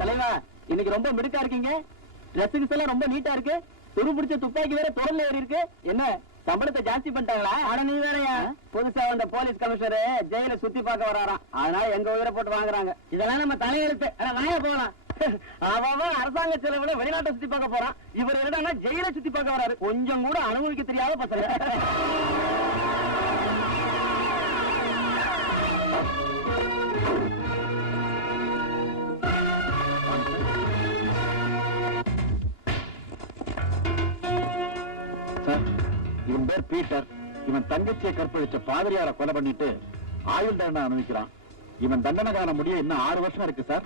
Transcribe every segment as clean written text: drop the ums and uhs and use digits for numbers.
தலைவா, இன்னைக்கு ரொம்ப மிடுக்கா இருக்கீங்க. ட்ரெஸ்ஸிங்ஸ் எல்லாம் ரொம்ப நீட்டா இருக்கு. துரு பிடிச்ச துப்பாக்கி வேற தொடர்ல ஏறி இருக்கு. என்ன சம்பளத்தை ஜாஸ்தி பண்ணிட்டாங்களா? அட நீ வேறயா, புதுசா வந்த போலீஸ் கமிஷனர் ஜெயில சுத்தி பார்க்க வராராம். அதனால எங்க உயிரை போட்டு வாங்குறாங்க. இதெல்லாம் நம்ம தலையெழுத்து. வாங்க போகலாம். அவன் அரசாங்க செலவுல வெளிநாட்டை சுத்தி பார்க்க போறான். இவர் என்னன்னா ஜெயில சுத்தி பார்க்க வராரு. கொஞ்சம் கூட அனுபவிக்க தெரியாத பசங்க. இவன் பேர் பீட்டர். இவன் தங்கச்சியை கற்பழிச்ச பாதிரியார கொலை பண்ணிட்டு ஆயுள் தண்டனை அனுபவிக்கிறான். இவன் தண்டனை காண முடிய இன்னும் 6 வருஷம் இருக்கு சார்.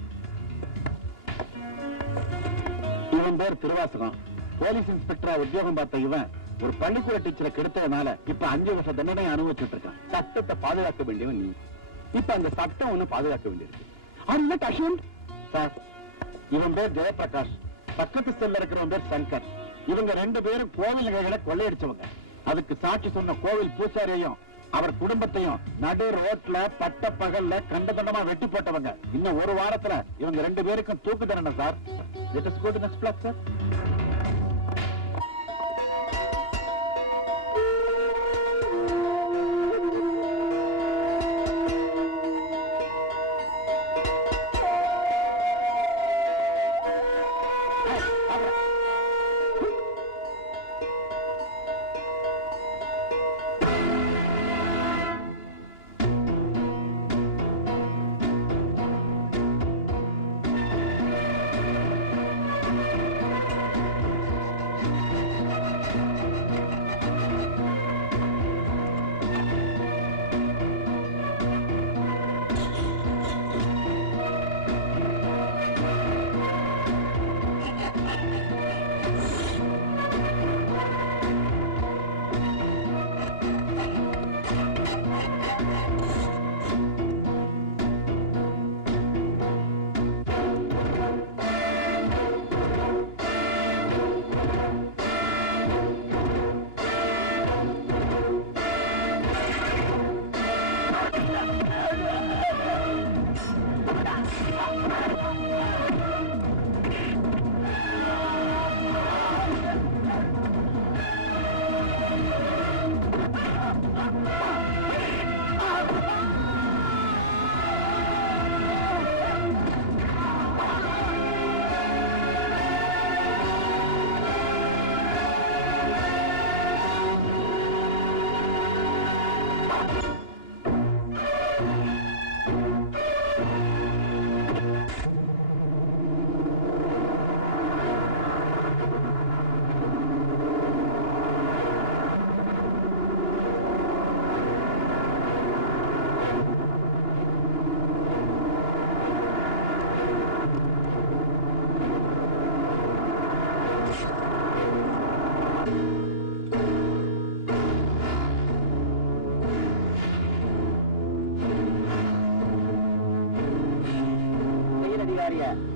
இவன் பேர் திருவாசகம். போலீஸ் இன்ஸ்பெக்டரா உத்தியோகம் பார்த்த இவன் ஒரு பள்ளிக்கூட டீச்சரை கெடுத்ததுனால இப்ப 5 வருஷ தண்டனை அனுபவிச்சுட்டு இருக்கான். சட்டத்தை பாதுகாக்க வேண்டியவன் நீ. இப்ப அந்த சட்டம் ஒண்ணு பாதுகாக்க வேண்டியிருக்கு. சார், இவன் பேர் ஜெயபிரகாஷ். பக்கத்து செல்ல இருக்கிறவன் பேர் சங்கர். இவங்க 2 பேரும் கோவில் நகைகளை கொள்ளையடிச்சவங்க. அதுக்கு சாட்சி சொன்ன கோவில் பூசாரியையும் அவர் குடும்பத்தையும் நடு ரோட்ல பட்ட பகல்ல கண்டதண்டமா வெட்டி போட்டவங்க. இன்னும் 1 வாரத்துல இவங்க 2 பேருக்கும் தூக்கு தண்டனை sir. Let us go to next block, sir.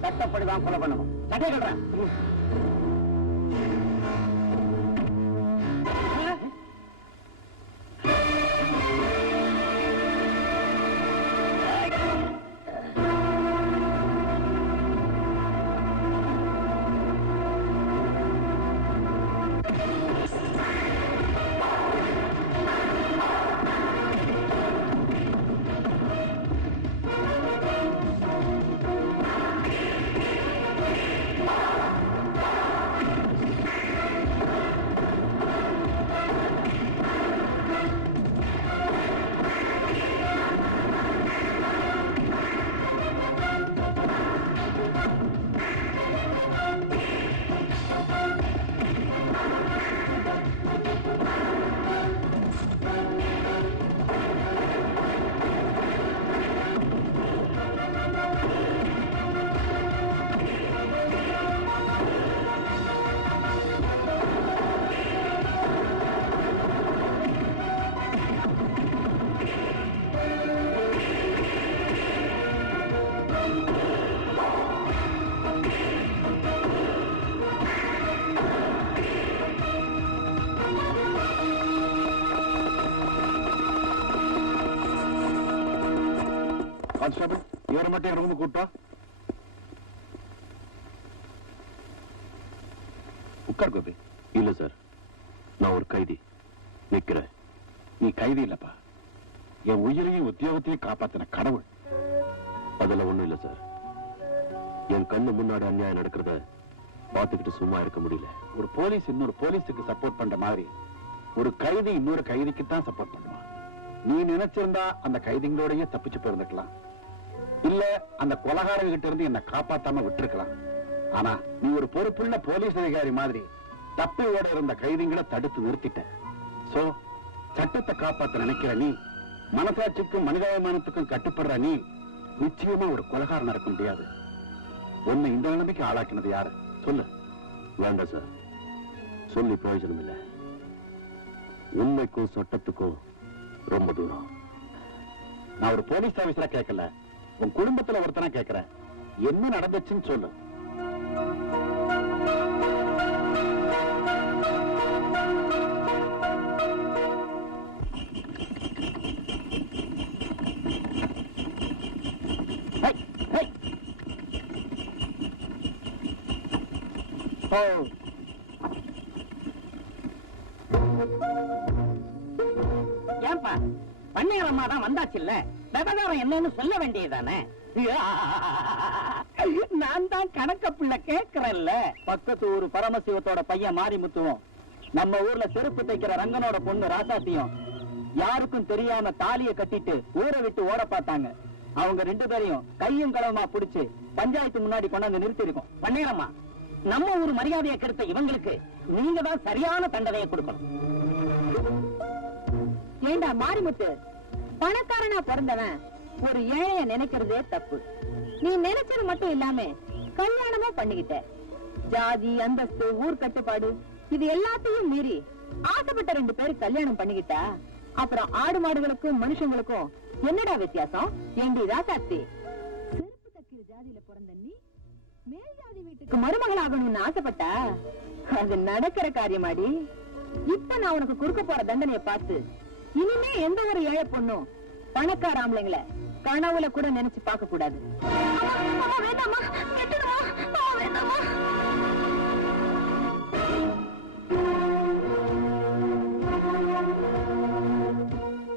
சட்டப்படிதான் கொலை பண்ணணும். சட்டை கட்டுறேன். கான்ஸ்டபிள், இவரை மட்டும் என் ரூமுக்கு கூட்டா. உட்கார் கோபி. இல்ல சார், நான் ஒரு கைதி நிக்கிறேன். நீ கைதி இல்லப்பா, என் உயிரையும் உத்தியோகத்தையும் காப்பாத்தின கடவுள். அதுல ஒண்ணும் இல்ல சார். என் கண்ணு முன்னாடி அநியாயம் நடக்கிறத பார்த்துக்கிட்டு சும்மா இருக்க முடியல. ஒரு போலீஸ் இன்னொரு போலீஸுக்கு சப்போர்ட் பண்ற மாதிரி ஒரு கைதி இன்னொரு கைதிக்கு தான் சப்போர்ட் பண்ணுவான். நீ நினைச்சிருந்தா அந்த கைதிகளோடய தப்பிச்சு போயிருந்துக்கலாம், இல்ல அந்த கொலகாரர்கிட்ட இருந்து என்ன காப்பாத்தாம விட்டுருக்கலாம். ஆனா நீ ஒரு பொறுப்புள்ள போலீஸ் அதிகாரி மாதிரி தப்பி ஓட இருந்த கைதிகளை தடுத்து நிறுத்திட்ட. சோ சட்டத்தை காப்பாத்த நினைக்கிற நீ, மனசாட்சிக்கும் மனிதாபிமானத்துக்கும் கட்டுப்படுற நீ நிச்சயமா ஒரு கொலகாரன் இருக்க முடியாது. உன்னை இந்த நிலைமைக்கு ஆளாக்கினது யாரு சொல்லு. வேண்டாம் சார், சொல்லி பிரயோஜனம் இல்லை. உண்மைக்கும் சட்டத்துக்கும் ரொம்ப தூரம். நான் ஒரு போலீஸ் ஆபீசரா கேட்கல, உன் குடும்பத்துல ஒருத்தனா கேட்கிறேன். என்ன நடந்துச்சுன்னு சொல்லு. ஏன்பா பண்ணையாரம்மா தான் வந்தாச்சு இல்ல, விவகாரம் என்னன்னு சொல்ல வேண்டியதானே? நான் தான் கணக்க பிள்ளை கேட்கிறேன்ல. பக்கத்து ஊரு பரமசிவத்தோட பையன் மாரிமுத்துவும் நம்ம ஊர்ல செருப்பு தைக்கிற ரங்கனோட பொண்ணு ராசாத்தியும் யாருக்கும் தெரியாம தாலிய கட்டிட்டு ஊரை விட்டு ஓட பார்த்தாங்க. அவங்க ரெண்டு பேரையும் கையும் களவுமா புடிச்சு பஞ்சாயத்து முன்னாடி கொண்டாந்து நிறுத்தி இருக்கோம். பண்ணையாரம்மா, நம்ம ஊர் மரியாதையை கெடுத்த இவங்களுக்கு நீங்க தான் சரியான தண்டனையை கொடுக்கணும். ஏண்டா மாரிமுத்து, பணக்காரனா பிறந்தவன் ஒரு ஏழைய நினைக்கிறதே தப்பு. நீ நினைச்சது மட்டும் இல்லாம கல்யாணமும் பண்ணிக்கிட்ட. ஜாதி, அந்தஸ்து, ஊர் கட்டுப்பாடு இது எல்லாத்தையும் மீறி ஆசைப்பட்ட ரெண்டு பேரு கல்யாணம் பண்ணிக்கிட்டா அப்புறம் ஆடு மாடுகளுக்கும் மனுஷங்களுக்கும் என்னடா வித்தியாசம்? ஏண்டி ராசாத்தி, செருப்பு தைக்கிற ஜாதியில பிறந்த நீ மேல் ஜாதி வீட்டுக்கு மருமகளாகணும்னு ஆசைப்பட்டா அது நடக்கிற காரியமாடி. இப்ப நான் உனக்கு கொடுக்க போற தண்டனையை பார்த்து இனிமே எந்த ஒரு ஏழை பொண்ணும் பணக்கார ஆம்பளைங்கள கனவுல கூட நினைச்சு பார்க்க கூடாது.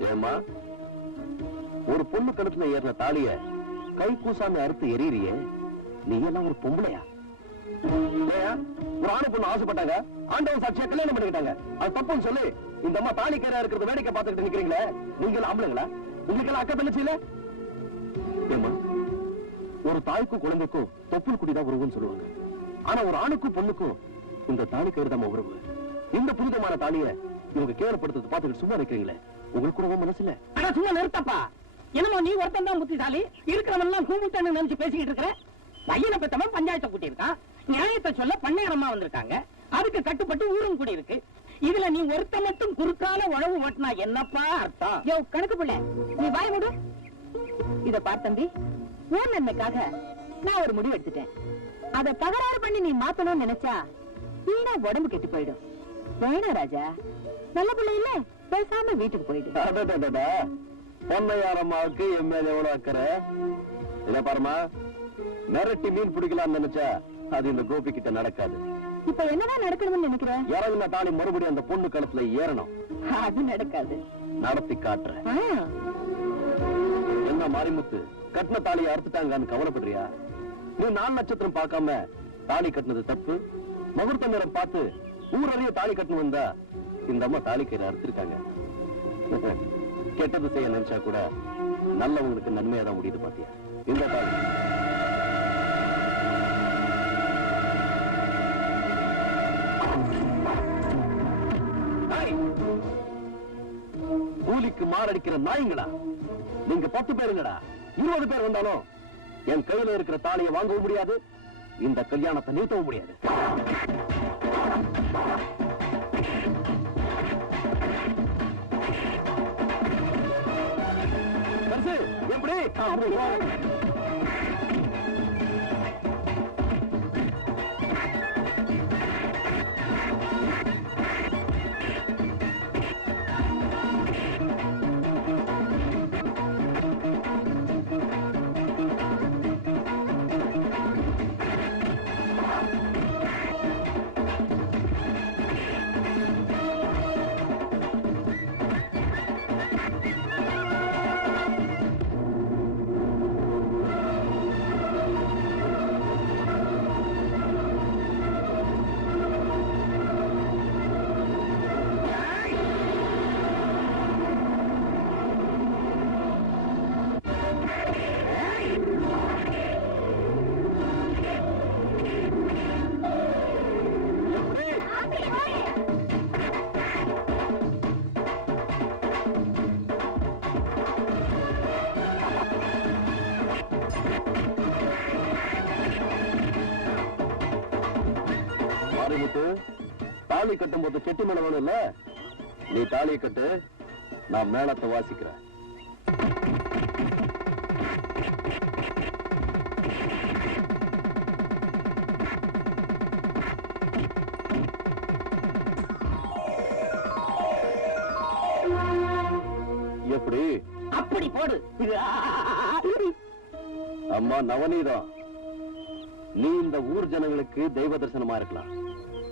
ஏமா, ஒரு பொண்ணு கழுத்துல ஏறின தாலிய கை கூசாம அறுத்து எரியறியே, நீ எல்லாம் ஒரு பொம்பளையா? ஒரு ஆணு பொண்ணு ஆசைப்பட்டாங்க, ஆண்டவன் சாட்சியா கல்யாணம் பண்ணிக்கிட்டாங்க. அது தப்புன்னு சொல்லி இந்த அம்மா தாலி கேரா இருக்கிறத வேடிக்கை பார்த்துக்கிட்டு நிக்கிறீங்களே, நீங்க எல்லாம் ஆம்பளைங்களா? உங்களுக்கு எல்லாம் அக்கா தங்கச்சி இல்ல? ஒரு தாய்க்கும் குழந்தைக்கும் தொப்புள் குடிதான் உறவுன்னு சொல்லுவாங்க. ஆனா ஒரு ஆணுக்கும் பொண்ணுக்கும் இந்த தாலி கயிறு தான் உறவு. இந்த புனிதமான தாலியை இவங்க கேவலப்படுத்துறது பார்த்துக்கிட்டு சும்மா நிக்கிறீங்களே, உங்களுக்கு கூட மனசு இல்ல? ஆனா சும்மா நிறுத்தப்பா. என்னமோ நீ ஒருத்தன் தான் புத்திசாலி, இருக்கிறவன் எல்லாம் கூமுட்டன்னு நினைச்சு பேசிக்கிட்டு இருக்கிற. பையனை பெத்தவன் பஞ்சாயத்தை கூட்டி இருக்கான், நியாயத்தை சொல்ல பண்ணையாரம்மா வந்திருக்காங்க, அதுக்கு கட்டுப்பட்டு ஊரும் கூடி இருக்கு. இதுல நீ ஒருத்த மட்டும் குறுக்கால உழவு ஓட்டினா என்னப்பா அர்த்தம்? யோ கணக்கு பிள்ளை, நீ வாய் மூடு. இத பார் தம்பி, ஊர் நன்மைக்காக நான் ஒரு முடிவு எடுத்துட்டேன். அத தகராறு பண்ணி நீ மாத்தணும்னு நினைச்சா வீணா உடம்பு கெட்டு போயிடும். வேணா ராஜா, நல்ல பிள்ளை இல்ல, பேசாம வீட்டுக்கு போயிடு. பொன்னையாரம்மாவுக்கு என் மேல எவ்வளவு அக்கறை இல்ல பாருமா. மிரட்டி மீன் பிடிக்கலாம்னு நினைச்சா அது இந்த கோபி கிட்ட நடக்காது. இப்ப என்னதான் நடக்கணும்னு நினைக்கிறேன்? இறங்குன தாலி மறுபடியும் அந்த பொண்ணு கழுத்துல ஏறணும். அது நடக்காது. நடத்தி காட்டுறேன். என்ன மாரிமுத்து, கட்டின தாலியை அறுத்துட்டாங்கன்னு கவலைப்படுறியா? நீ 4 நட்சத்திரம் பார்க்காம தாலி கட்டினது தப்பு. முகூர்த்த நேரம் பார்த்து ஊரறிய தாலி கட்டணும் வந்தா இந்த அம்மா தாலி கயிறு அறுத்திருக்காங்க. கெட்டது செய்ய நினைச்சா கூட நல்லவங்களுக்கு நன்மையா தான் முடியுது பாத்தியா? இந்த தாலி கூலிக்கு மாரடிக்கிற நாய்ங்களா நீங்க? 10 பேருங்கடா, 20 பேர் வந்தாலும் என் கையில இருக்கிற தாலியை வாங்கவும் முடியாது, இந்த கல்யாணத்தை நிறுத்தவும் முடியாது. எப்படி? தாலி கட்டும் போது கெட்டி மேளம் வேணும் இல்ல, நீ தாலியை கட்டு, நான் மேளத்தை வாசிக்கிறேன். எப்படி? அப்படி போடு. அம்மா நவநீதம், நீ இந்த ஊர் ஜனங்களுக்கு தெய்வ தரிசனமா இருக்கலாம்,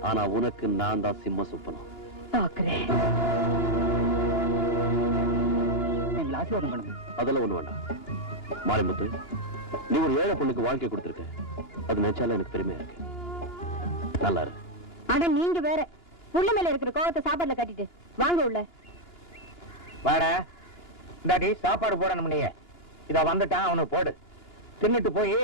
ஆனா உனக்கு நான் தான் சிம்ம சுப்பனம். பாக்குறேன். ஆசீர்வாதம் பண்ணுங்க. அதெல்லாம் ஒண்ணு வேண்டாம். மாரிமுத்து, நீ ஒரு ஏழை பொண்ணுக்கு வாழ்க்கை கொடுத்திருக்க, அது நினைச்சாலும் எனக்கு பெருமையா இருக்கு. நல்லா இருக்கு. ஆனா நீங்க வேற புள்ள மேல இருக்கிற கோவத்தை சாப்பாடுல கட்டிட்டு வாங்க உள்ள. வாடா, இந்தாடி சாப்பாடு போடணும். நீ இத வந்துட்டான், அவனுக்கு போடு. தின்னுட்டு போய்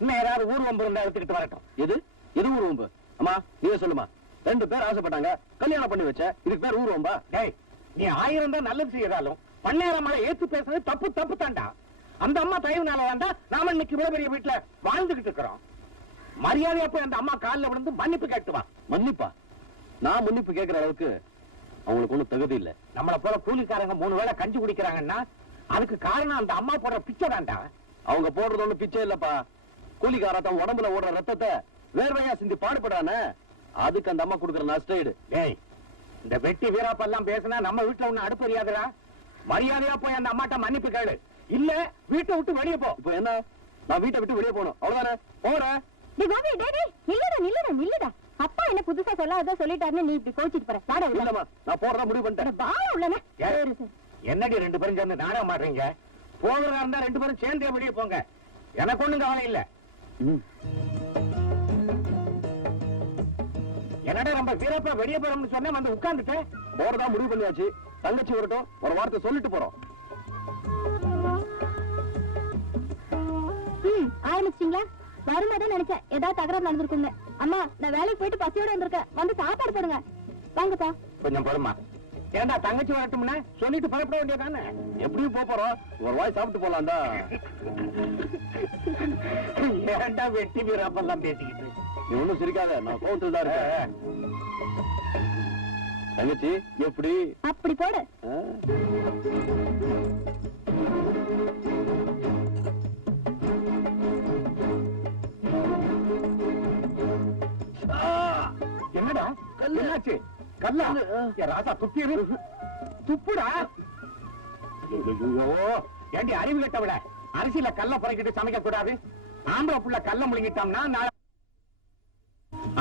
இன்னும் ஏதாவது ஊர்வம்பு இருந்தா எடுத்துக்கிட்டு வரட்டும். எது எது ஊர்வம்பு? அம்மா நீயே சொல்லுமா. 2 பேர் ஆசைப்பட்டாங்க, கல்யாணம் பண்ணி வச்ச, இதுக்கு பேர் ஊர்வம்பா? டேய், நீ 1000 தான் நல்லது செய்யறாலும் பண்ணேரமலை ஏத்து பேசுறது தப்பு தப்பு தாண்டா. அந்த அம்மா தயவுனால வேண்டா நாம இன்னைக்கு இவ்வளவு பெரிய வீட்டுல வாழ்ந்துகிட்டு இருக்கிறோம். மரியாதையா போய் அந்த அம்மா காலில் விழுந்து மன்னிப்பு கேட்டுவா. மன்னிப்பா? நான் மன்னிப்பு கேட்கிற அளவுக்கு அவங்களுக்கு ஒண்ணும் தகுதி இல்ல. நம்மள போல கூலிக்காரங்க 3 வேளை கஞ்சி குடிக்கிறாங்கன்னா அதுக்கு காரணம் அந்த அம்மா போடுற பிச்சை தாண்டா. அவங்க போடுறது ஒண்ணு பிச்சை இல்லப்பா. கூலிக்கார தன் உடம்புல ஓடுற ரத்தத்தை வேர்வையா சிந்தி பாடுபடானே, அதுக்கு அந்த அம்மா கொடுக்குற நஷ்டஈடு. டேய், இந்த வெட்டி வீராப்பெல்லாம் பேசினா நம்ம வீட்டுல ஒண்ணு அடுப்பறியாதுடா. மரியாதையா போய் அந்த அம்மாட்ட மன்னிப்பு கேளு, இல்ல வீட்டை விட்டு வெளியே போ. இப்போ என்ன? நான் வீட்டை விட்டு வெளியே போகணும், அவ்வளவுதானே? போறேன். நில்லுடா. அப்பா என்ன புதுசா சொல்லாத சொல்லிட்டாருன்னு நீ இப்படி கோச்சிட்டு போற. வாடா உள்ள. இல்லம்மா, நான் போறதா முடிவு பண்ணிட்டேன். வாடா உள்ளனே. என்னடி 2 பேரும் சேர்ந்து நாடகம் மாடுறீங்க? போகிறதா இருந்தா 2 பேரும் சேர்ந்தே வெளியே போங்க, எனக்கு ஒண்ணும் கவலை இல்ல. என்னடா ரொம்ப வீரப்பா வெளியே போறோம்னு சொன்ன வந்து உட்கார்ந்துட்டேன். போறதா முடிவு பண்ணியாச்சு. தங்கச்சி வரட்டும், ஒரு வார்த்தை சொல்லிட்டு போறோம். ஆரம்பிச்சிட்டீங்களா? வருமாதான் நினைச்சேன் ஏதாவது தகராறு நடந்திருக்குங்க. அம்மா, நான் வேலைக்கு போயிட்டு பசியோட வந்திருக்கேன், வந்து சாப்பாடு போடுங்க. வாங்கப்பா. கொஞ்சம் பொறுமா. ஏண்டா தங்கச்சி வரட்டும்னா சொல்லிட்டு புறப்பட வேண்டியதானே? எப்படியும் போறோம், ஒரு வாய் சாப்பிட்டு போலாம்டா. ஏண்டா வெட்டி வீராப்பெல்லாம் பேசிக்கிட்டு? நீ ஒண்ணும் சிரிக்காத, நான் கோவத்தில் தான் இருக்கேன். தங்கச்சி எப்படி? அப்படி போடு. என்னடா என்னாச்சு? கல்லா? ராசா துப்பியது துப்புடா. ஏண்டி அறிவு கட்டவிட, அரிசியில கல்ல புறக்கிட்டு சமைக்க கூடாது. ஆம்பளை புள்ள கல்ல முழுங்கிட்டோம்னா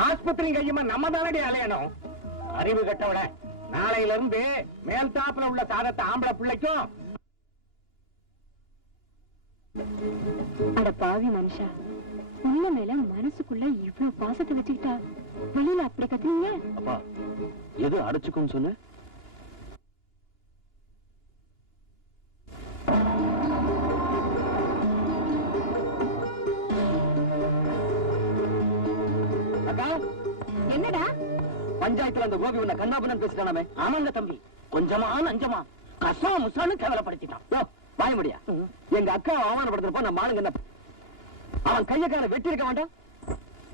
ஆஸ்பத்திரி கையுமா நம்ம தானடி அலையணும். அறிவு கட்டவிட, நாளையில இருந்து மேல் தாப்புல உள்ள சாதத்தை ஆம்பளை பிள்ளைக்கும். அட பாவி மனுஷா, உள்ள மேல மனசுக்குள்ள இவ்வளவு பாசத்தை வச்சுக்கிட்டா வெளியில அப்படி கத்துனீங்க. அப்பா, எது அடைச்சுக்கும் சொன்ன? அக்கா, என்னடா பஞ்சாயத்துல அந்த கோபி உன்னை கண்ணாபுண்ணன் பேசிட்டானே? ஆமாங்க தம்பி, கொஞ்சமா நஞ்சமா கசா முசான்னு கேவலப்படுத்திட்டான். வாய முடியா? எங்க அக்கா அவமானப்படுத்துறப்ப நம்ம ஆளுங்க என்ன, அவன் கையக்கார வெட்டி இருக்க வேண்டாம்?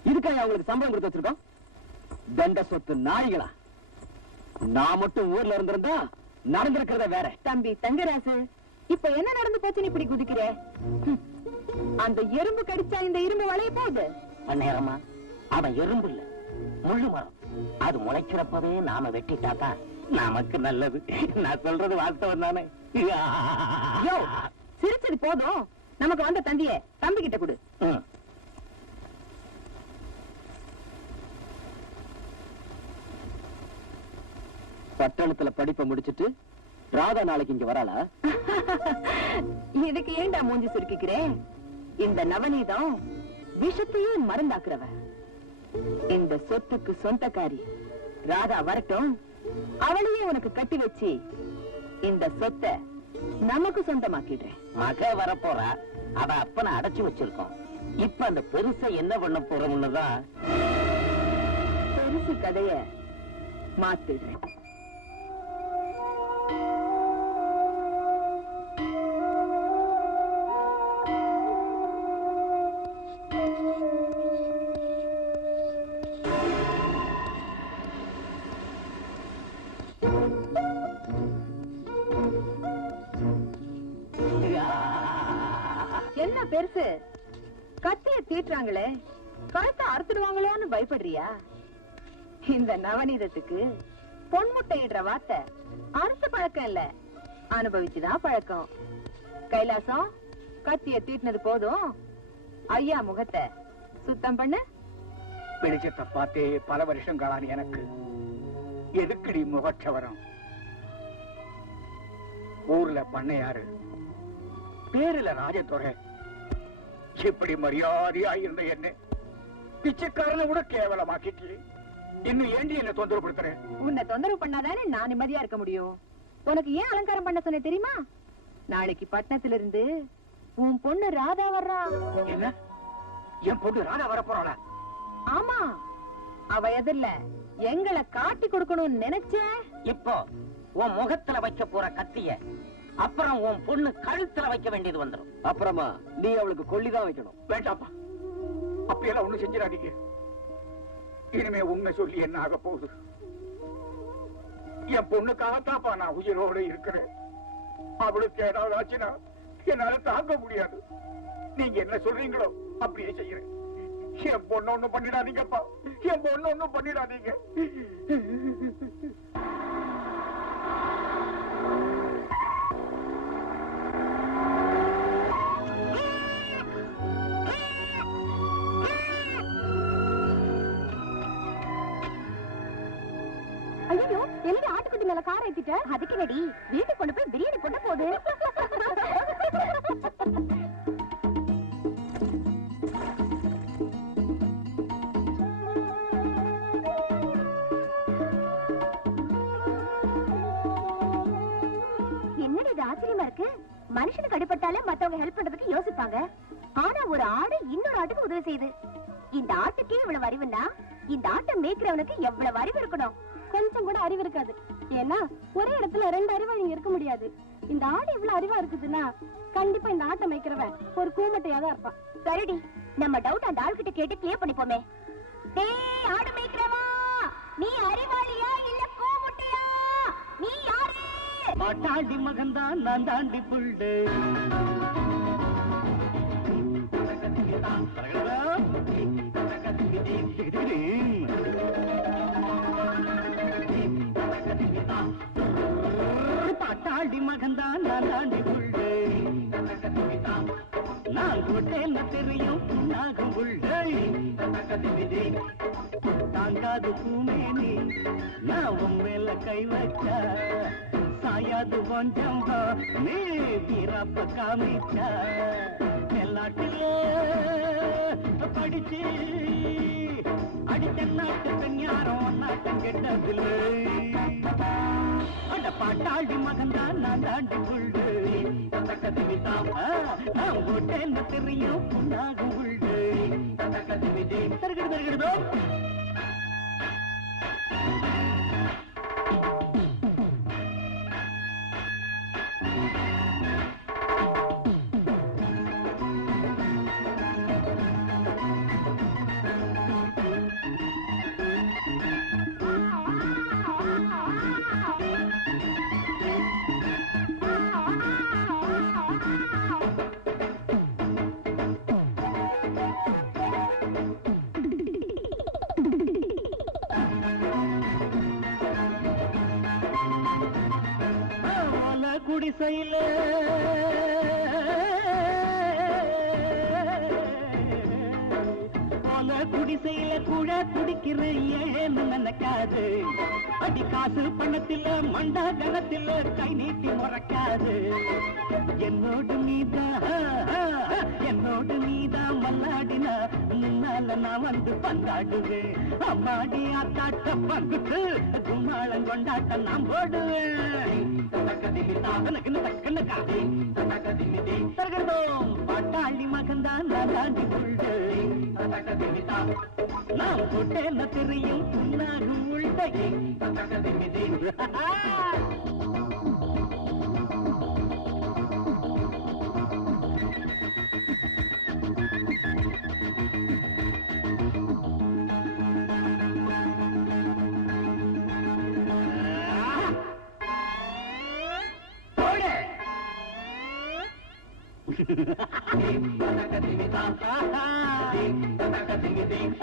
இதுக்காக அவங்களுக்கு சம்பளம் கொடுத்து வச்சிருக்கோம். தண்ட சொத்து நாய்களா? நான் மட்டும் ஊர்ல இருந்திருந்தா நடந்திருக்கிறத வேற. தம்பி தங்கராசு, இப்ப என்ன நடந்து போச்சுன்னு இப்படி குதிக்கிற? அந்த எறும்பு கடிச்சா இந்த இரும்பு வளைய போகுது. நேரமா அவன் எறும்பு இல்ல, முள்ளு மரம். அது முளைக்கிறப்பவே நாம வெட்டிட்டாதான் நமக்கு நல்லது. நான் சொல்றது வாஸ்தவம் தானே? சிரிச்சது போதும், நமக்கு வந்த தந்திய தம்பி கிட்ட கொடு. பட்டணத்துல படிப்பை முடிச்சிட்டு ராதா நாளைக்கு இங்க வராளா? இதுக்கு ஏண்டா மூஞ்சி சுருக்கிக்கிறேன்? இந்த நவநீதம் விஷத்தையே மருந்தாக்குறவ. இந்த சொத்துக்கு சொந்தக்காரி ராதா வரட்டும், அவளையே உனக்கு கட்டி வச்சு இந்த சொத்தை நமக்கு சொந்தமாக்கிடுறேன். மக வரப்போறா, அவ அப்பனை அடைச்சு வச்சிருக்கோம். இப்ப அந்த பெருசை என்ன பண்ண போறோம்னுதான் பெருசு கதைய மாத்திடுறேன். என்ன பெருசு கத்திய தீட்டுறாங்களே, கழுத்தை அறுத்துடுவாங்களோன்னு பயப்படுறியா? இந்த நவநீதத்துக்கு பொன்முட்டையிடுற வார்த்தை அறுத்து பழக்கம் இல்ல, அனுபவிச்சுதான் பழக்கம். கைலாசம், கத்திய தீட்டினது போதும், ஐயா முகத்தை சுத்தம் பண்ணு. வெளிச்சத்தை பார்த்தே பல வருஷங்களான எனக்கு எதுக்குடி முகச்சவரம்? ஊர்ல பண்ணையாரு, பேருல ராஜதுரை, இப்படி மரியாதையா இருந்த என்ன பிச்சைக்காரனை கூட கேவலமாக்கிட்டு இன்னும் ஏண்டி என்ன தொந்தரவுப்படுத்துற? உன்னை தொந்தரவு பண்ணாதானே நான் நிம்மதியா இருக்க முடியும். உனக்கு ஏன் அலங்காரம் பண்ண சொன்ன தெரியுமா? நாளைக்கு பட்டணத்துல இருந்து உன் பொண்ணு ராதா வர்றா. என்ன, என் பொண்ணு ராதா வர போறாளா? ஆமா, அவ எதிரில எங்களை காட்டி கொடுக்கணும்னு நினைச்சேன். இப்போ உன் முகத்துல வைக்க போற கத்திய அப்புறம் உன் பொண்ணு கழுத்துல வைக்க வேண்டியது வந்துடும். அப்புறமா நீ அவளுக்கு கொள்ளிதான் வைக்கணும். வேண்டாப்பா, அப்படியெல்லாம் ஒண்ணு செஞ்சிடாதீங்க. இனிமே உண்மை சொல்லி என்ன ஆக போகுது? என் பொண்ணுக்காகத்தாப்பா நான் உயிரோடு இருக்கிறேன். அவளுக்கு ஏதாவது ஆச்சுன்னா என்னால தாங்க முடியாது. நீங்க என்ன சொல்றீங்களோ அப்படியே செய்யறேன். என் பொண்ணு ஒண்ணும் பண்ணிடாதீங்கப்பா, என் பொண்ணு ஒண்ணும் பண்ணிடாதீங்க. ஐயோ, என்னடி ஆட்டுக்குட்டி மேல கார் ஏத்திட்ட? அதுக்கு நடி வீட்டுக்கு கொண்டு போய் பிரியாணி போட்ட போது. என்னடி இது ஆச்சரியமா இருக்கு? மனுஷனுக்கு அடிபட்டாலே மத்தவங்க ஹெல்ப் பண்றதுக்கு யோசிப்பாங்க. ஆனா ஒரு ஆடு இன்னொரு ஆட்டுக்கு உதவி செய்யுது. இந்த ஆட்டுக்கே இவ்வளவு அறிவுன்னா இந்த ஆட்டை மேய்க்கிறவனுக்கு எவ்வளவு அறிவு இருக்கணும்? கொஞ்சம் கூட அறிவு இருக்காது. ஏன்னா ஒரே இடத்துல ரெண்டு அறிவாளிங்க இருக்க முடியாது. இந்த ஆடு இவ்வளவு அறிவா இருக்குதுன்னா கண்டிப்பா இந்த ஆட்டை மேய்க்கிறவன் ஒரு கூமட்டையா தான் இருப்பான். சரிடி, நம்ம டவுட் அந்த ஆள்கிட்ட கேட்டு கிளியர் பண்ணிப்போமே. டேய் ஆடு மேய்க்கிறவா, நீ அறிவாளியா இல்ல கூமுட்டையா? நீ யாரு? மாட்டாண்டி மகன்தான் நான் தாண்டி புள்ளு. பாட்டாண்டி மகன்தான் நான் தாண்டி புள்ளு. நான் கொட்டேன்னு தெரியும் புண்ணாகும் புள்ளு. தாங்காது பூமேனி நான் உன் மேல கை வச்சா சாயாது கொஞ்சம் நீ தீரப்ப காமிச்சா. எல்லாட்டிலே படிச்சு அடித்த நாட்டு பெண் யாரும் நாட்டம் கெட்டதில்லை. அட பாட்டாளி மகன்தான் நான் தாண்டி புள்ளு. நான் போட்டேன்னு தெரியும் புண்ணாகும் புள்ளு. தருகிறதோ குடிசையில குடிசையில கூட குடிக்கிற ஏன்னு நினைக்காது. அடி காசு பணத்தில மண்டா கணத்தில கை நீட்டி முறைக்காது. என்னோடு நீதான் மல்லாடினா முன்னால நான் வந்து பந்தாடுவேன். அம்மாடி ஆத்தாட்ட பங்குட்டு கும்மாளம் கொண்டாட்ட நான் போடுவேன். பாட்டாளி மகன்தான் நான் தாண்டி புள்ளு. நான் போட்டேன்னு தெரியும் புண்ணாகும் உள்ள.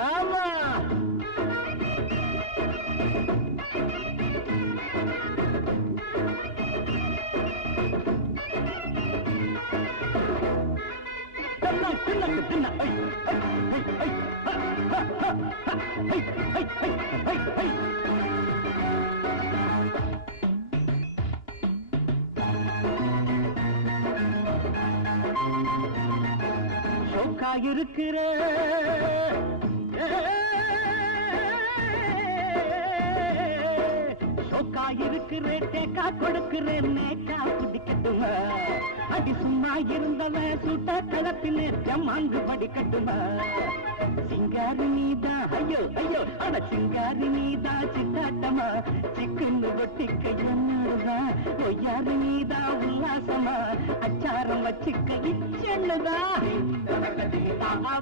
ஆமா இருக்கிற சோக்கா இருக்கிறேன் தேக்கா கொடுக்கிறேன் நேக்கா குடிக்கட்டுமா அடி சும்மா இருந்தவன் சுட்ட களத்திலே ஜமாங்கு படிக்கட்டுமா சிங்காரி நீதான் ஐயோ ஐயோ ஆனா சிங்காரி நீதான் சித்தாட்டமா சிக்குன்னு ஒட்டிக்க என்னதான் ஒய்யாரு நீதான் உல்லாசமா அச்சாரம் வச்சுக்க இச்செண்ணுதா அப்பா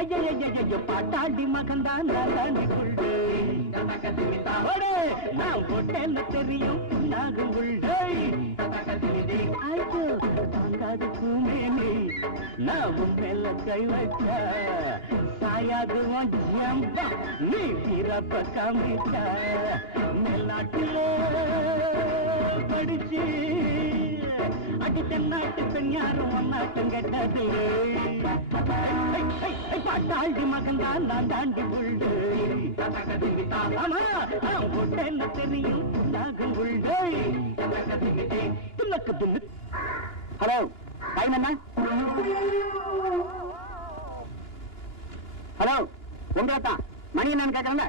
ஐயோ பாட்டாண்டி மகன்தான் நாளாண்டி புள்ளு நான் போட்டேன்னு தெரியும் நாகும் புள்ளு ஐயோ தாங்காது பூமேனி நான் மேல கை வச்ச சாயாது ஜம்பா நீ பிறப்ப காமிச்ச மேல்நாட்டிலே படிச்சு அடி தென்னாட்டு பெண் யாரும் ஒன்னாட்டம் கெட்டது பாட்டாண்டி மகன் தான் நான் தாண்டி புள்ளு ஆமா போட்டேன்னு தெரியும் நாகும் புள்ளு துள்ளக்கு துள்ளு ஹலோ டைம் என்ன ஹலோ உங்களை தான் மணி என்னன்னு கேட்கறேங்க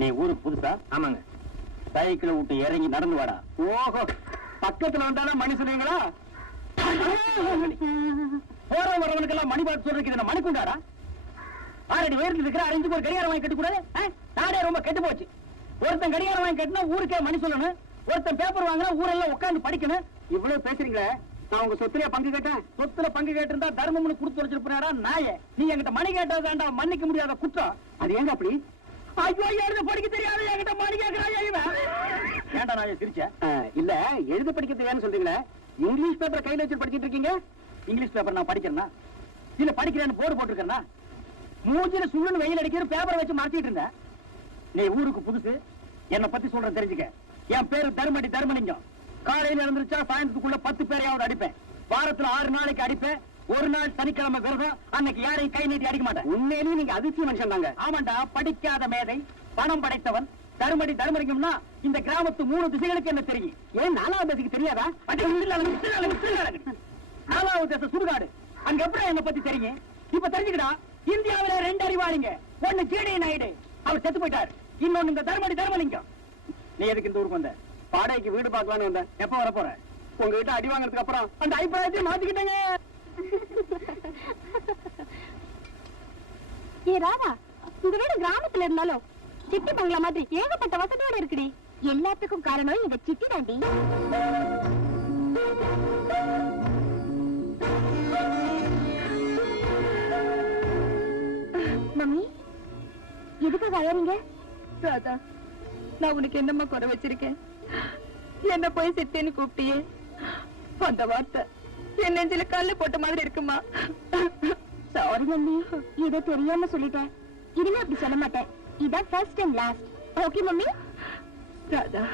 நீ ஊருக்கு புதுசா ஆமாங்க சைக்கிள் விட்டு இறங்கி நடந்து வாடா ஓஹோ பக்கத்துல வந்தாலும் மணி சொன்னீங்களா போற வரவனுக்கெல்லாம் மணி பார்த்து சொல்றதுக்கு மணி கொண்டாடா ஆறடி உயரத்தில் இருக்கிற அரைஞ்சுக்கு ஒரு கடிகாரம் வாங்கி கட்டக்கூடாது நாடே ரொம்ப கெட்டு போச்சு ஒருத்தன் கடிகாரம் வாங்கி கட்டினா ஊருக்கே மணி சொல்லணும் ஒருத்தன் பேப்பர் வாங்கினா ஊரெல்லாம் உட்காந்து படிக்கணும் இவ்வளவு பேசுறீங்களே நான் உங்க சொத்துல பங்கு கேட்டேன் சொத்துல பங்கு கேட்டிருந்தா தர்மம்னு கொடுத்து வச்சிருப்பாரா நாய நீ என்கிட்ட மணி கேட்டது வேண்டாம் மன்னிக்க முடியாத குற்றம் அது எங்க அப்படி ஐயோ எழுத படிக்க தெரியாது என்கிட்ட மணி கேட்கிறாயா ஏண்டா நான் சிரிச்ச இல்ல எழுத படிக்க தெரியாதுன்னு சொல்றீங்களே இங்கிலீஷ் பேப்பர் கையில வச்சு படிச்சிட்டு இருக்கீங்க இங்கிலீஷ் பேப்பர் நான் படிக்கிறேன்னா இல்ல படிக்கிறேன்னு போர்டு போட்டிருக்கேன்னா மூஞ்சில சுள்ளுன்னு வெயில் அடிக்கிற பேப்பரை வச்சு மாத்திட்டு இருந்தேன் நீ ஊருக்கு புதுசு என்னை பத்தி சொல்ற தெரிஞ்சுக்க என் பேரு தர்மலிங்கம் காலையில இருந்துச்சா சாயந்தரத்துக்குள்ள 10 பேரையாவது அடிப்பேன் வாரத்துல 6 நாளைக்கு அடிப்பேன் ஒரு நாள் சனிக்கிழமை விரதம் அன்னைக்கு யாரையும் கை நீட்டி அடிக்க மாட்டேன் உண்மையிலேயே நீங்க அதிர்ச்சி மனுஷன் தாங்க ஆமாண்டா படிக்காத மேதை பணம் படைத்தவன் தர்மலிங்கம்னா இந்த கிராமத்து 3 திசைகளுக்கு என்ன தெரியும் ஏன் 4வது திசைக்கு தெரியாதா 4வது திசை சுடுகாடு அங்க எப்படி என்ன பத்தி தெரியும் இப்ப தெரிஞ்சுக்கிட்டா இந்தியாவில 2 அறிவாளிங்க ஒண்ணு ஜேடி நாயுடு அவர் செத்து போயிட்டார் இன்னொன்னு இந்த தர்மலிங்கம் நீ எதுக்கு இந்த ஊருக்கு வந்த பாடைக்கு வீடு பார்க்கலான்னு வந்தேன் எப்ப வர போற உங்ககிட்ட அடி வாங்கினதுக்கு அப்புறம் அந்த அபிப்பிராயத்தை மாத்திக்கிட்டேங்க ஏ ராதா உங்க வீடு கிராமத்துல இருந்தாலும் சிட்டி பங்களா மாதிரி ஏகப்பட்ட வசதியோட இருக்குடி எல்லாத்துக்கும் காரணம் எங்க சிட்டி தாண்டி மம்மி எதுக்காக அழறீங்க ராதா நான் உனக்கு என்னம்மா குறை வச்சிருக்கேன் என்ன போய் சித்தேன்னு கூப்பிட்டியே அந்த வார்த்தை என் நெஞ்சில கல்லு போட்ட மாதிரி இருக்குமா சாரி மம்மி ஏதோ தெரியாம சொல்லிட்டேன் இனிமே அப்படி சொல்ல மாட்டேன் இதான் first and last okay mummy Radha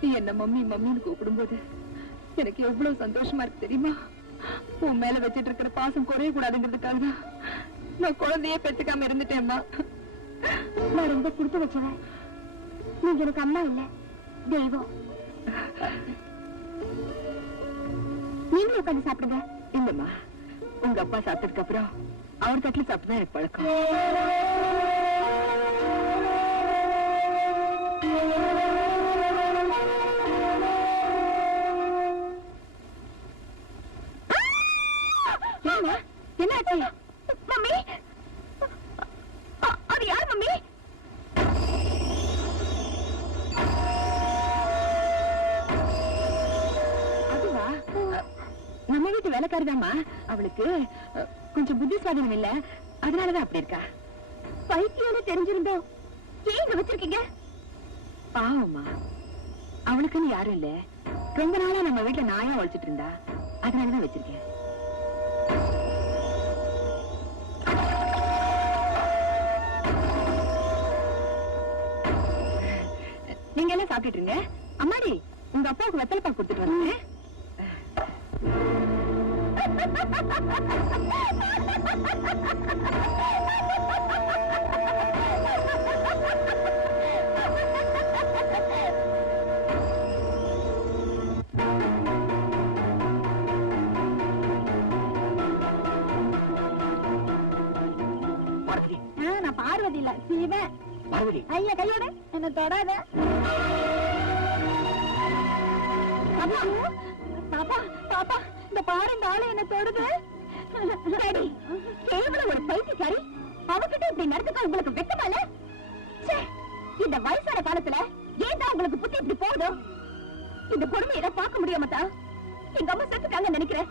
நீ என்ன மம்மி மம்மின்னு கூப்பிடும்போது எனக்கு எவ்வளவு சந்தோஷமா இருக்கு தெரியுமா உன் மேல வச்சிட்டு இருக்கிற பாசம் குறைய கூடாதுங்கிறதுக்காக தான் நான் குழந்தையே பெற்றுக்காம இருந்துட்டேன்மா நான் ரொம்ப கொடுத்து வச்சவன் நீங்க எனக்கு அம்மா இல்ல தெய்வம் நீங்களும் உட்காந்து சாப்பிடுங்க இல்லம்மா உங்க அப்பா சாப்பிட்டதுக்கு அப்புறம் அவர் தட்டுல சாப்பிட்டுதான் எனக்கு பழக்கம் என்ன ஆச்சு மம்மி அது யார் மம்மி நம்ம வீட்டு வேலைக்காரிதாம்மா அவளுக்கு கொஞ்சம் புத்தி சுவாதனம் இல்ல அதனாலதான் அப்படி இருக்கா பைத்தியம்னு தெரிஞ்சிருந்தோம் ஏன் இங்க வச்சிருக்கீங்க பாவம்மா அவளுக்குன்னு யாரும் இல்ல ரொம்ப நாளா நம்ம வீட்டுல நாயா உழைச்சிட்டு இருந்தா, அதனாலதான் வச்சிருக்கேன். நீங்க எல்லாம் சாப்பிட்டுட்டு இருங்க. அம்மாடி, உங்க அப்பாவுக்கு வெத்தலை பாக்கு கொடுத்துட்டு வந்தேன். நான் பார்வதி இல்ல, சீவன். பார்வதி, ஐயா கையோட என்ன தொடாத. பாப்பா, பாப்பா, பாப்பா, இந்த பாரு, இந்த ஆளு என்ன தொடுது. கேவலம் ஒரு பைத்தியக்காரி, அவகிட்ட இப்படி நடந்துக்க உங்களுக்கு வெக்கமா இல்ல? இந்த வயசான காலத்துல ஏன் தான் உங்களுக்கு புத்தி இப்படி போகுதோ? இந்த கொடுமையை பார்க்க முடியாமத்தா எங்க அம்மா செத்துட்டாங்க நினைக்கிறேன்.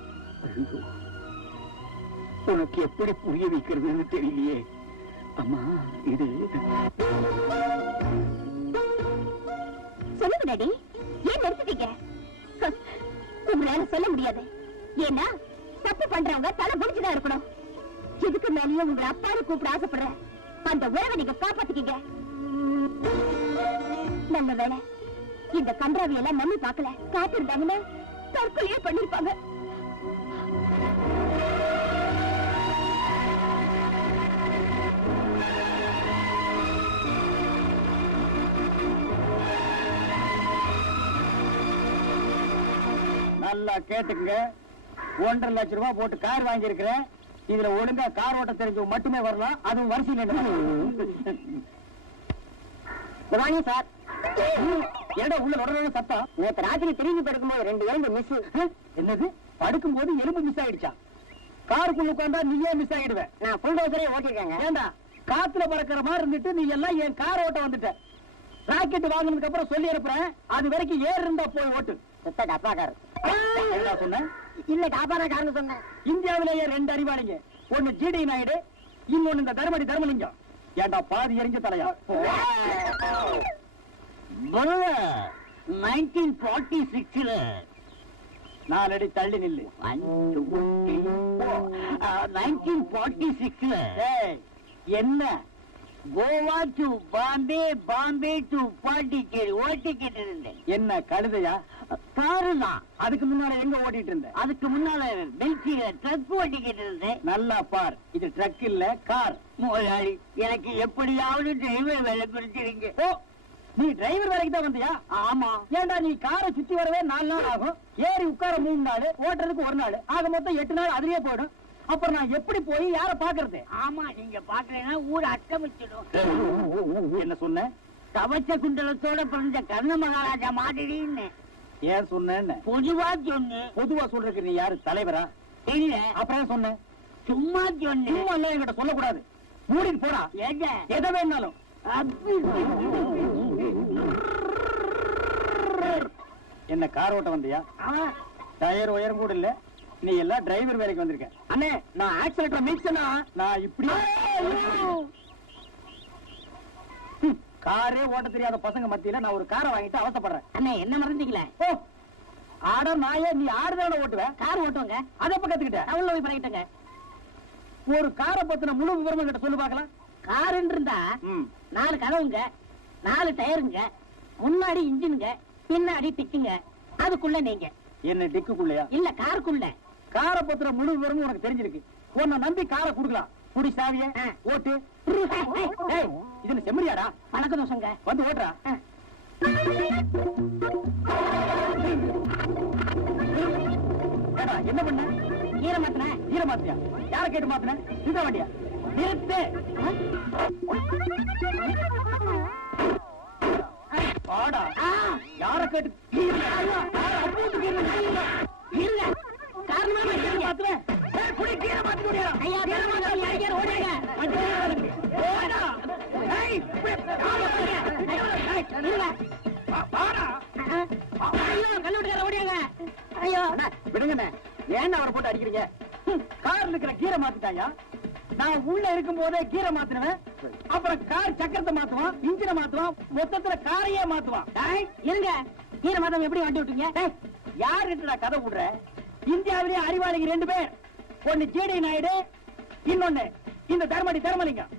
உனக்கு எப்படி புரிய வைக்கிறதுன்னு தெரியலையே. அம்மா, இது சொல்லுங்க டாடி, ஏன் நிறுத்திட்டீங்க? உங்களால சொல்ல முடியாது. ஏன்னா தப்பு பண்றவங்க தலை குடிச்சுதான் இருக்கணும். இதுக்கு மேலேயும் உங்க அப்பாவை கூப்பிட ஆசைப்படுற அந்த உறவை நீங்க காப்பாத்திக்கீங்க. நல்ல வேலை இந்த கன்றாவி எல்லாம் நம்பி பார்க்கல. காத்திருந்தாங்கன்னா தற்கொலையே பண்ணிருப்பாங்க. நல்லா கேட்டுக்குங்க. 1.5 லட்சம் ரூபாய் போட்டு கார் வாங்கி இருக்கிறேன். இதுல ஒழுங்கா கார் ஓட்ட தெரிஞ்சவங்க மட்டுமே வரலாம். அதுவும் வரிசையில் சார். ஏடா உள்ள உடனே சத்தம். நேற்று ராத்திரி திரும்பி படுக்கும்போது 2 எலும்பு மிஸ். என்னது? படுக்கும்போது எலும்பு மிஸ் ஆயிடுச்சா? காருக்குள்ள உட்கார்ந்தா நீயே மிஸ் ஆயிடுவேன். நான் ஃபுல் டோசரே ஓட்டிருக்கேங்க. ஏண்டா காத்துல பறக்கிற மாதிரி இருந்துட்டு நீ எல்லாம் என் கார் ஓட்ட வந்துட்ட. ராக்கெட் வாங்கினதுக்கு அப்புறம் சொல்லி அனுப்புறேன். அது வரைக்கும் ஏர் இருந்தா போய் ஓட்டு. சொன்னேன் இல்ல, டாபாரா காரணம் சொன்னேன். இந்தியாவிலேயே 2 அறிவாளிங்க. ஒண்ணு ஜிடி நாயுடு, இன்னொன்னு இந்த தர்மடி தர்மலிங்கம். ஏண்டா பாதி எரிஞ்ச தலையா? 1946 4 அடி தள்ளி நில்லு. 1946 என்ன கோவா டு பாம்பே, பாம்பே டு பாண்டிச்சேரி ஓட்டிக்கிட்டு இருந்தேன். என்ன கழுதையா? காரு தான். அதுக்கு முன்னால எங்க ஓட்டிட்டு இருந்த? அதுக்கு முன்னால பெல்சியில ட்ரக் ஓட்டிக்கிட்டு இருந்தேன். நல்லா பார், இது ட்ரக் இல்ல கார். முதலாளி, எனக்கு எப்படியாவது டிரைவர் வேலை குறிச்சிருங்க. ஓ, நீ டிரைவர் வேலைக்கு தான் வந்தியா? ஆமா. ஏண்டா நீ காரை சுத்தி வரவே 4 நாள் ஆகும். ஏறி உட்கார 3 நாள், ஓட்டுறதுக்கு 1 நாள், ஆக மொத்தம் 8 நாள் அதுலயே போயிடும். அப்புறம் நான் எப்படி போய் யார பாக்குறது? ஆமா, நீங்க பாக்கலைன்னா ஊர் அட்டமிச்சிடும். என்ன சொன்ன? கவச்ச குண்டலத்தோட பிறந்த கர்ண மகாராஜா மாதிரின்னு. ஏன் சொன்ன? பொதுவா சொன்னேன். பொதுவா சொல்றதுக்கு நீ யாரு, தலைவரா? இல்ல. அப்புறம் சொன்ன? சும்மா சொன்னேன். சும்மா எல்லாம் என்கிட்ட சொல்லக்கூடாது. மூடிட்டு போடா. எதை வேணாலும். என்ன கார் ஓட்ட வந்தியா? டயர் உயரம் கூட இல்ல, நீ எல்லாம் டிரைவர் வேலைக்கு வந்திருக்க. அண்ணே, நான் ஆக்சிலேட்டர் மீட்சனா நான் இப்படி காரே ஓட்ட தெரியாத பசங்க மத்தியில நான் ஒரு காரை வாங்கிட்டு அவசப்படுறேன். அண்ணே, என்ன மறந்தீங்களே? ஓ, ஆட நாயே, நீ ஆடுதான ஓட்டுவேன்? கார் ஓட்டுவாங்க. அதை எப்ப கத்துக்கிட்ட? அவள போய் பழகிட்டங்க. ஒரு காரை பத்தின முழு விவரம் கிட்ட சொல்லு பாக்கலாம். காருன்னு இருந்தா 4 கதவுங்க, 4 டயருங்க, முன்னாடி இன்ஜினுங்க, பின்னாடி டிக்குங்க. அதுக்குள்ள நீங்க. என்ன டிக்குக்குள்ளயா? இல்ல, காருக்குள்ள. காரை பத்திர முழு விவரமும் உனக்கு தெரிஞ்சிருக்கு. உன்னை நம்பி காரை குடுக்கலாம். குடி சாவிய ஓட்டு. இதுல செம்மறியாடா? வணக்கம் தோசங்க. வந்து ஓட்டுறா. என்ன பண்ண? ஈர மாத்தின? ஈர மாத்தியா? யார கேட்டு மாத்தின? இந்த வண்டியா? நிறுத்து. பாடா. யார கேட்டு? விடுங்க, ஏன் அவரை போட்டு அடிக்கிறீங்க? கார்ல இருக்கிற கீரை மாத்திட்டாயா? நான் உள்ள இருக்கும் போதே கீரை மாத்தினவன் அப்புறம் கார் சக்கரத்தை மாத்துவான், இன்ஜினை மாத்துவான், மொத்தத்துல காரையே மாத்துவான். இருங்க, கீரை மாதம் எப்படி வண்டி விட்டீங்க? யாருடா கதை விடுற? இந்தியாவிலேயே அறிவாளிங்க 2 பேர். ஒன்னு ஜேடி நாயுடு, இன்னொன்னு இந்த தர்மடி தர்மலிங்கம்.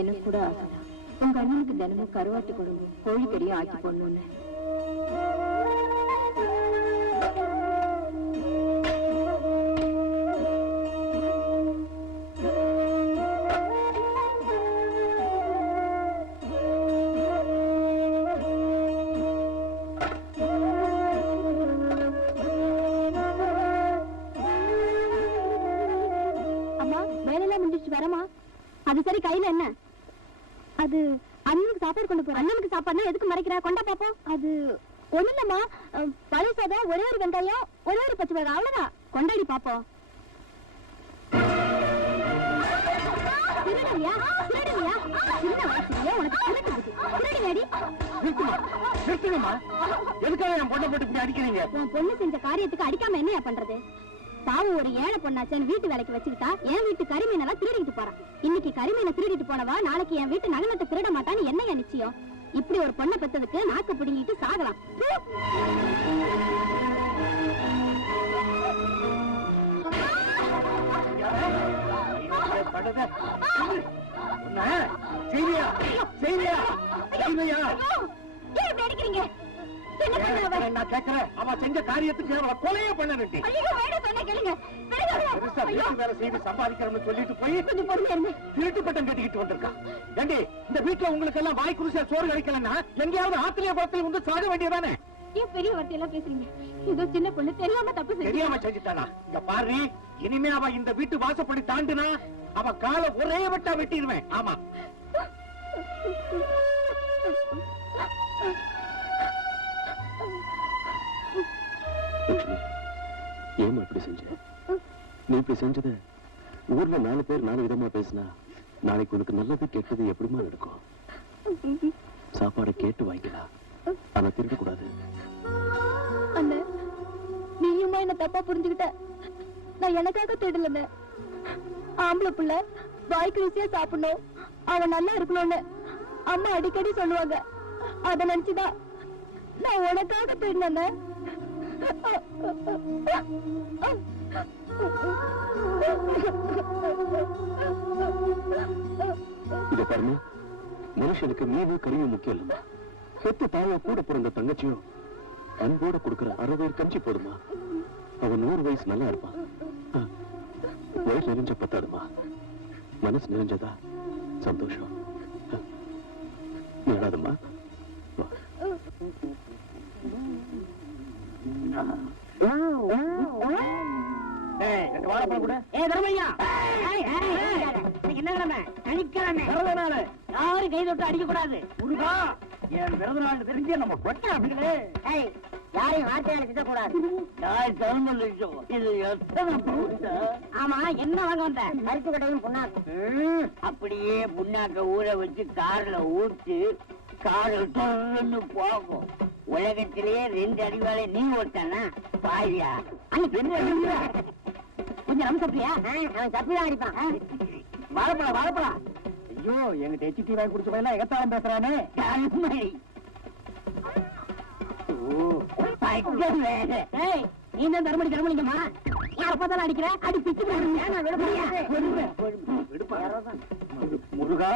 எனக்கு கூட ஆசைதான். உங்க அண்ணனுக்கு தினமும் கருவாட்டு குழம்பு கோழிக்கறியும் ஆக்கி போடணும்னு. அம்மா, வேலையெல்லாம் முடிஞ்சிச்சு வரமா? அது சரி, கையில என்ன? அது அண்ணனுக்கு சாப்பாடு கொண்டு போறேன். அண்ணனுக்கு சாப்பாடுனா எதுக்கு மறைக்கிற? கொண்டா பாப்போம். அது ஒண்ணு இல்லம்மா, பழைய சாதம், ஒரே ஒரு வெங்காயம், ஒரே ஒரு பச்சை மிளகாய், அவ்வளவுதான். கொண்டாடி பாப்போம். திருடுவியா? திருடுவியா? சின்ன வயசுலயே உனக்கு திருட்டு புத்தி. திருடுவியாடி? நிறுத்துங்கம்மா. எதுக்காக என் பொண்ணை போட்டு இப்படி அடிக்கிறீங்க? உன் பொண்ணு செஞ்ச காரியத்துக்கு அடிக்காம என்னையா பண்றது? பாவம், ஒரு ஏழை பொண்ணாச்சன் வீட்டு வேலைக்கு வச்சுக்கிட்டா என் வீட்டு கரிமீனெல்லாம் திருடிட்டு போறான். இன்னைக்கு கரிமீனை திருடிட்டு போனவா நாளைக்கு என் வீட்டு நகனத்தை திருட மாட்டான்னு என்னையா நிச்சயம்? இப்படி ஒரு பொண்ணை பெற்றதுக்கு நாக்கு பிடுங்கிட்டு சாகலாம். அடிக்கிறீங்க? நான் கேட்கிறேன், அவன் செஞ்ச காரியத்துக்கு அவளை கொலையே பண்ண வேண்டி. வேலை செய்து சம்பாதிக்கிறோம்னு சொல்லிட்டு போய் திருட்டு பட்டம் கட்டிக்கிட்டு வந்திருக்கான். ஏண்டி, இந்த வீட்டுல உங்களுக்கு எல்லாம் வாய் குருசா சோறு கிடைக்கலன்னா எங்கேயாவது ஆத்திரிய குளத்தில் வந்து சாக வேண்டியதானே? ஏன் பெரிய வார்த்தையெல்லாம் பேசுறீங்க? ஏதோ சின்ன பொண்ணு தெரியாம தப்பு தெரியாம செஞ்சுட்டானா? இங்க பாரு, இனிமே அவ இந்த வீட்டு வாசப்படி தாண்டினா அவ காலை ஒரே வெட்டா வெட்டிடுவேன். ஆமா, ஏமா இப்படி செஞ்ச? நீ இப்படி செஞ்சத ஊர்ல 4 பேர் 4 விதமா பேசினா நாளைக்கு உனக்கு நல்லது கெட்டது எப்படிமா நடக்கும்? சாப்பாடு கேட்டு வாங்கிக்கலாம், ஆனா திருட கூடாது. அண்ணே, நீயுமா என்ன தப்பா புரிஞ்சுக்கிட்ட? நான் எனக்காக தேடல. ஆம்பளை புள்ள வாய்க்கு ருசியா சாப்பிடணும், அவன் நல்லா இருக்கணும்னு அம்மா அடிக்கடி சொல்லுவாங்க. அத நினைச்சுதான் நான் உனக்காக தேடினேன். இத பாருமா, மனுஷனுக்கு மீது கருவி முக்கியம் இல்லம்மா. சொத்து தாயா கூட பிறந்த தங்கச்சியும் அன்போட கொடுக்கிற 60 கஞ்சி போடுமா. அவன் 100 வயசு நல்லா இருப்பான். வயசு நிறைஞ்ச பத்தாதுமா, மனசு நிறைஞ்சதா சந்தோஷம். நடாதம்மா. வாழைப்பழம் கூட. தர்மையா, என்ன கிழமை? சனிக்கிழமை பிறந்த நாள். யாரும் கை தொட்டு அடிக்க கூடாது. முருகா, என் பிறந்த நாள் தெரிஞ்சு நம்ம கொட்டாங்களே. யாரையும் வார்த்தையால திட்டக்கூடாது. இது எத்தனை பவுடா? ஆமா, என்ன வாங்க வந்த? மருத்து கடையும் புண்ணாக்கு. அப்படியே புண்ணாக்க ஊற வச்சு கார்ல ஊற்றி கார் தொன்னு போகும். உலகத்திலேயே 2 அறிவாளை நீ ஓட்டானா பாயா? கொஞ்சம் நம்ம சப்பியா? அவன் சப்பிதான் அடிப்பான். வாழைப்பழம் வாழைப்பழம். ஐயோ, எங்கிட்ட எச்டி வாங்கி குடிச்ச பையனா எகத்தாலும் பேசுறானே. நீ தான் தர்மடி தர்மலிங்கம்மா. யார பார்த்தாலும் அடிக்கிற? அடி பிச்சு முருகா,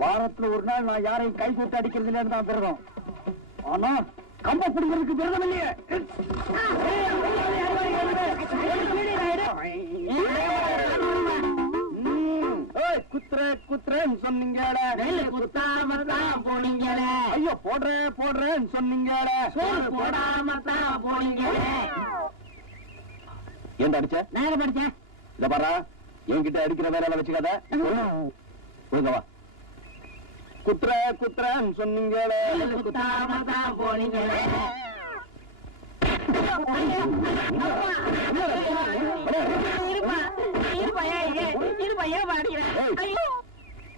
வாரத்துல ஒரு நாள் நான் யாரையும் கை போட்டு அடிக்கிறது இல்லைன்னு தான் விரதம். ஆனா கம்ப பிடிக்கிறதுக்கு விரதம் இல்லையே. குத்துறேன்னு சொன்னீங்களே, குத்தாம தான் போனீங்களே. ஐயோ, போடுறேன்னு சொன்னீங்களே, போடாம தான் போனீங்களே. ஏன் அடிச்ச? நான் படிச்சேன். இத பாரா, என்கிட்ட அடிக்கிற வேலை வச்சுக்காத. ஒழுங்கவா. குத்துறேன்னு சொன்னீங்களே, குத்தாம தான் போனீங்களே.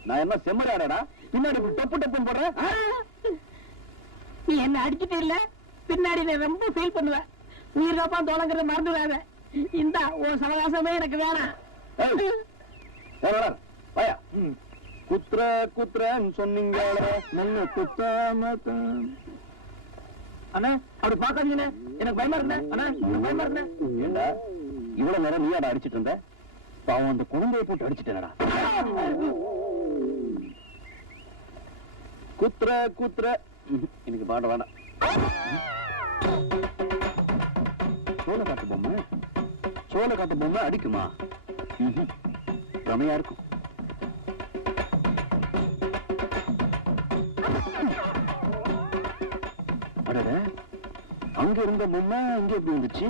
நான் என்ன செம்மறியாடா? பின்னாடி டப்பு டப்புன்னு போடுறேன். நீ என்ன அடிச்சுட்டு இல்ல பின்னாடி நான் ரொம்ப ஃபீல் பண்ணுவேன். உயிர் காப்பா தோலங்கிறத மறந்துடாத. இந்த உன் சவகாசமே எனக்கு வேணாம். வாயா. குத்துற குத்துறன்னு சொன்னீங்க நல்ல குத்தாம. அண்ணா அப்படி பாக்காதீங்கண்ணே, எனக்கு பயமா இருந்தேன். அண்ணா எனக்கு பயமா இருந்தேன். ஏண்டா இவ்வளவு நேரம் நீயாடா அடிச்சிட்டு இருந்த? பாவம் அந்த குழந்தைய போட்டு அடிச்சிட்டேனடா. குத்துற குத்துற எனக்கு பாட வேணாம். சோள காட்டு பொம்மை அடிக்குமா? ரமையா இருக்கும். அடட, அங்க இருந்த பொம்மை அங்க எப்படி வந்துச்சு?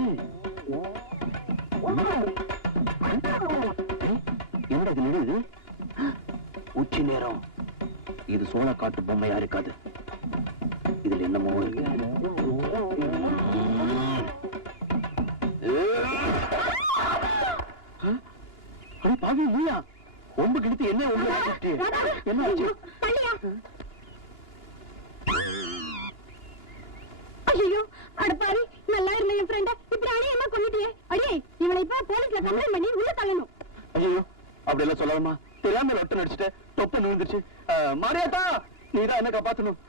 என்னடா இது நெடுது? உச்சி நேரம். இது சோள காட்டு பொம்மையா இருக்காது. இதுல என்னமோ இருக்கு. பாவி நீயா ஒம்பு கிழித்து என்ன என்ன ஆச்சு? ஐயோ அடப்பாரி, நல்லா இருந்த என் ஃப்ரெண்ட இப்படி அடியமா கொண்டுட்டியே. அடியே, இவனை இப்ப போலீஸ்ல கம்ப்ளைண்ட் பண்ணி உள்ள தள்ளணும். ஐயோ அப்படி எல்லாம் சொல்லாமா? தெரியாம லொட்ட நடிச்சுட்டு தொப்ப நுழுந்துச்சு. மாரியாத்தா, நீதான் என்ன காப்பாத்தணும்.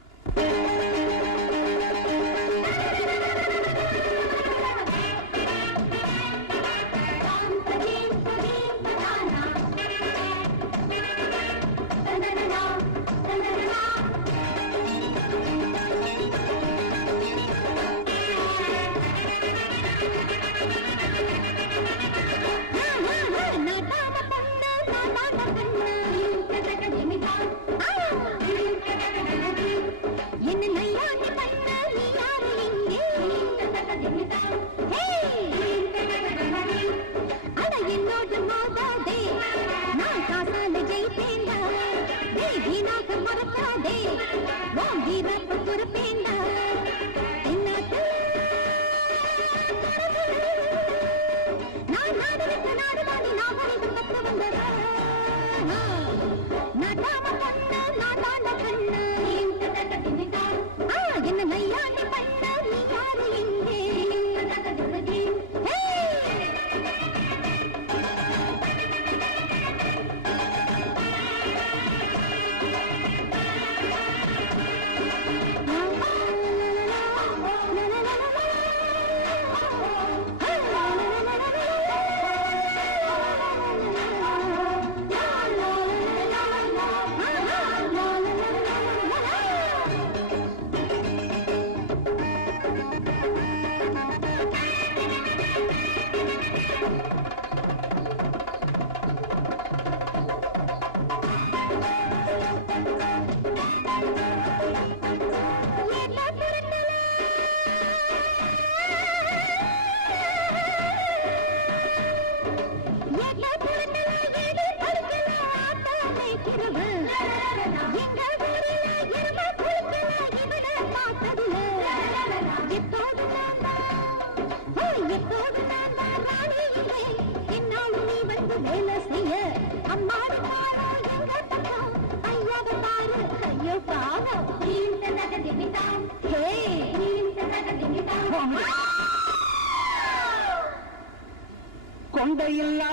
கொண்டையில்லா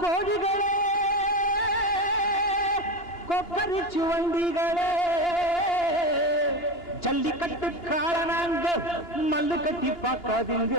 கோழிகளே, கொப்பரிச்சு வண்டிகளே, ஜல்லிக்கட்டு காலனாங்க மல்லு கட்டி பார்க்காதீங்க.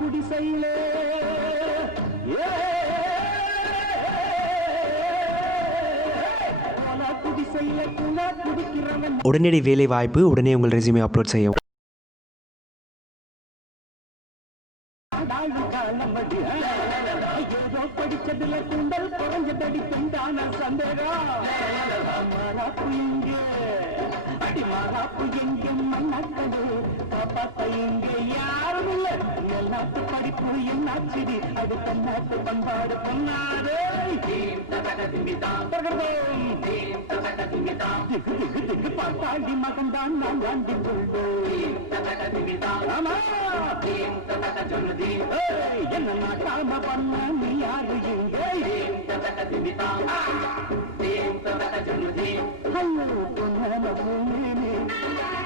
குடிசையிலே உடனடி வேலை வாய்ப்பு, உடனே உங்கள் ரெஸ்யூமே அப்லோட் செய்யவும். குளிச்சதுல கூந்தல் குறைஞ்சதடி பெண்டான சந்தேகம் மாறாப்பு எங்க அடி மாறாப்பு எங்க மண்ணாக்கது பாப்பா இங்க யாரும் இல்ல எல்லாத்து படிப்பு என்னாச்சிடி அடுத்த நாட்டு பண்பாடு பொன்னாடு பாட்டாண்டி மகன்தான் நான் வாண்டி ஆமா என்ன நாட்டாம பண்ண நீ யாரு இங்க